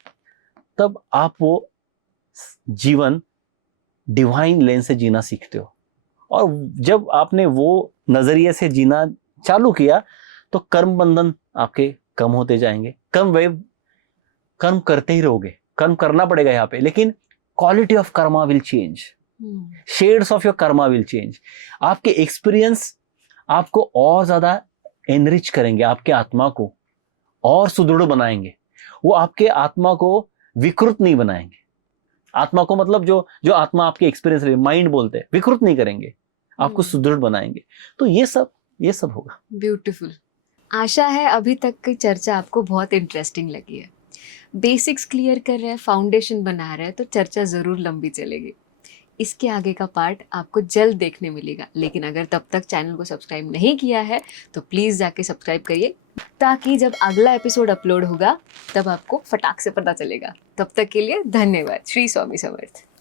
तब आप वो जीवन डिवाइन लेंस से जीना सीखते हो। और जब आपने वो नजरिए से जीना चालू किया तो कर्म बंधन आपके कम होते जाएंगे। कर्म करते ही रहोगे, कर्म करना पड़ेगा यहाँ पे, लेकिन quality of Karma will change, shades of your Karma will change. आपके एक्सपीरियंस आपको और ज्यादा एनरिच करेंगे, आपके आत्मा को और सुदृढ़ बनाएंगे। वो आपके आत्मा को विकृत नहीं बनाएंगे। आत्मा को मतलब जो आत्मा आपके एक्सपीरियंस रहे, माइंड बोलते हैं, विकृत नहीं करेंगे, आपको सुदृढ़ बनाएंगे। तो ये सब होगा। ब्यूटीफुल। आशा है अभी तक की चर्चा आपको बहुत इंटरेस्टिंग लगी है। बेसिक्स क्लियर कर रहे हैं, फाउंडेशन बना रहे हैं, तो चर्चा ज़रूर लंबी चलेगी। इसके आगे का पार्ट आपको जल्द देखने मिलेगा, लेकिन अगर तब तक चैनल को सब्सक्राइब नहीं किया है तो प्लीज़ जाके सब्सक्राइब करिए, ताकि जब अगला एपिसोड अपलोड होगा तब आपको फटाक से पता चलेगा। तब तक के लिए धन्यवाद। श्री स्वामी समर्थ।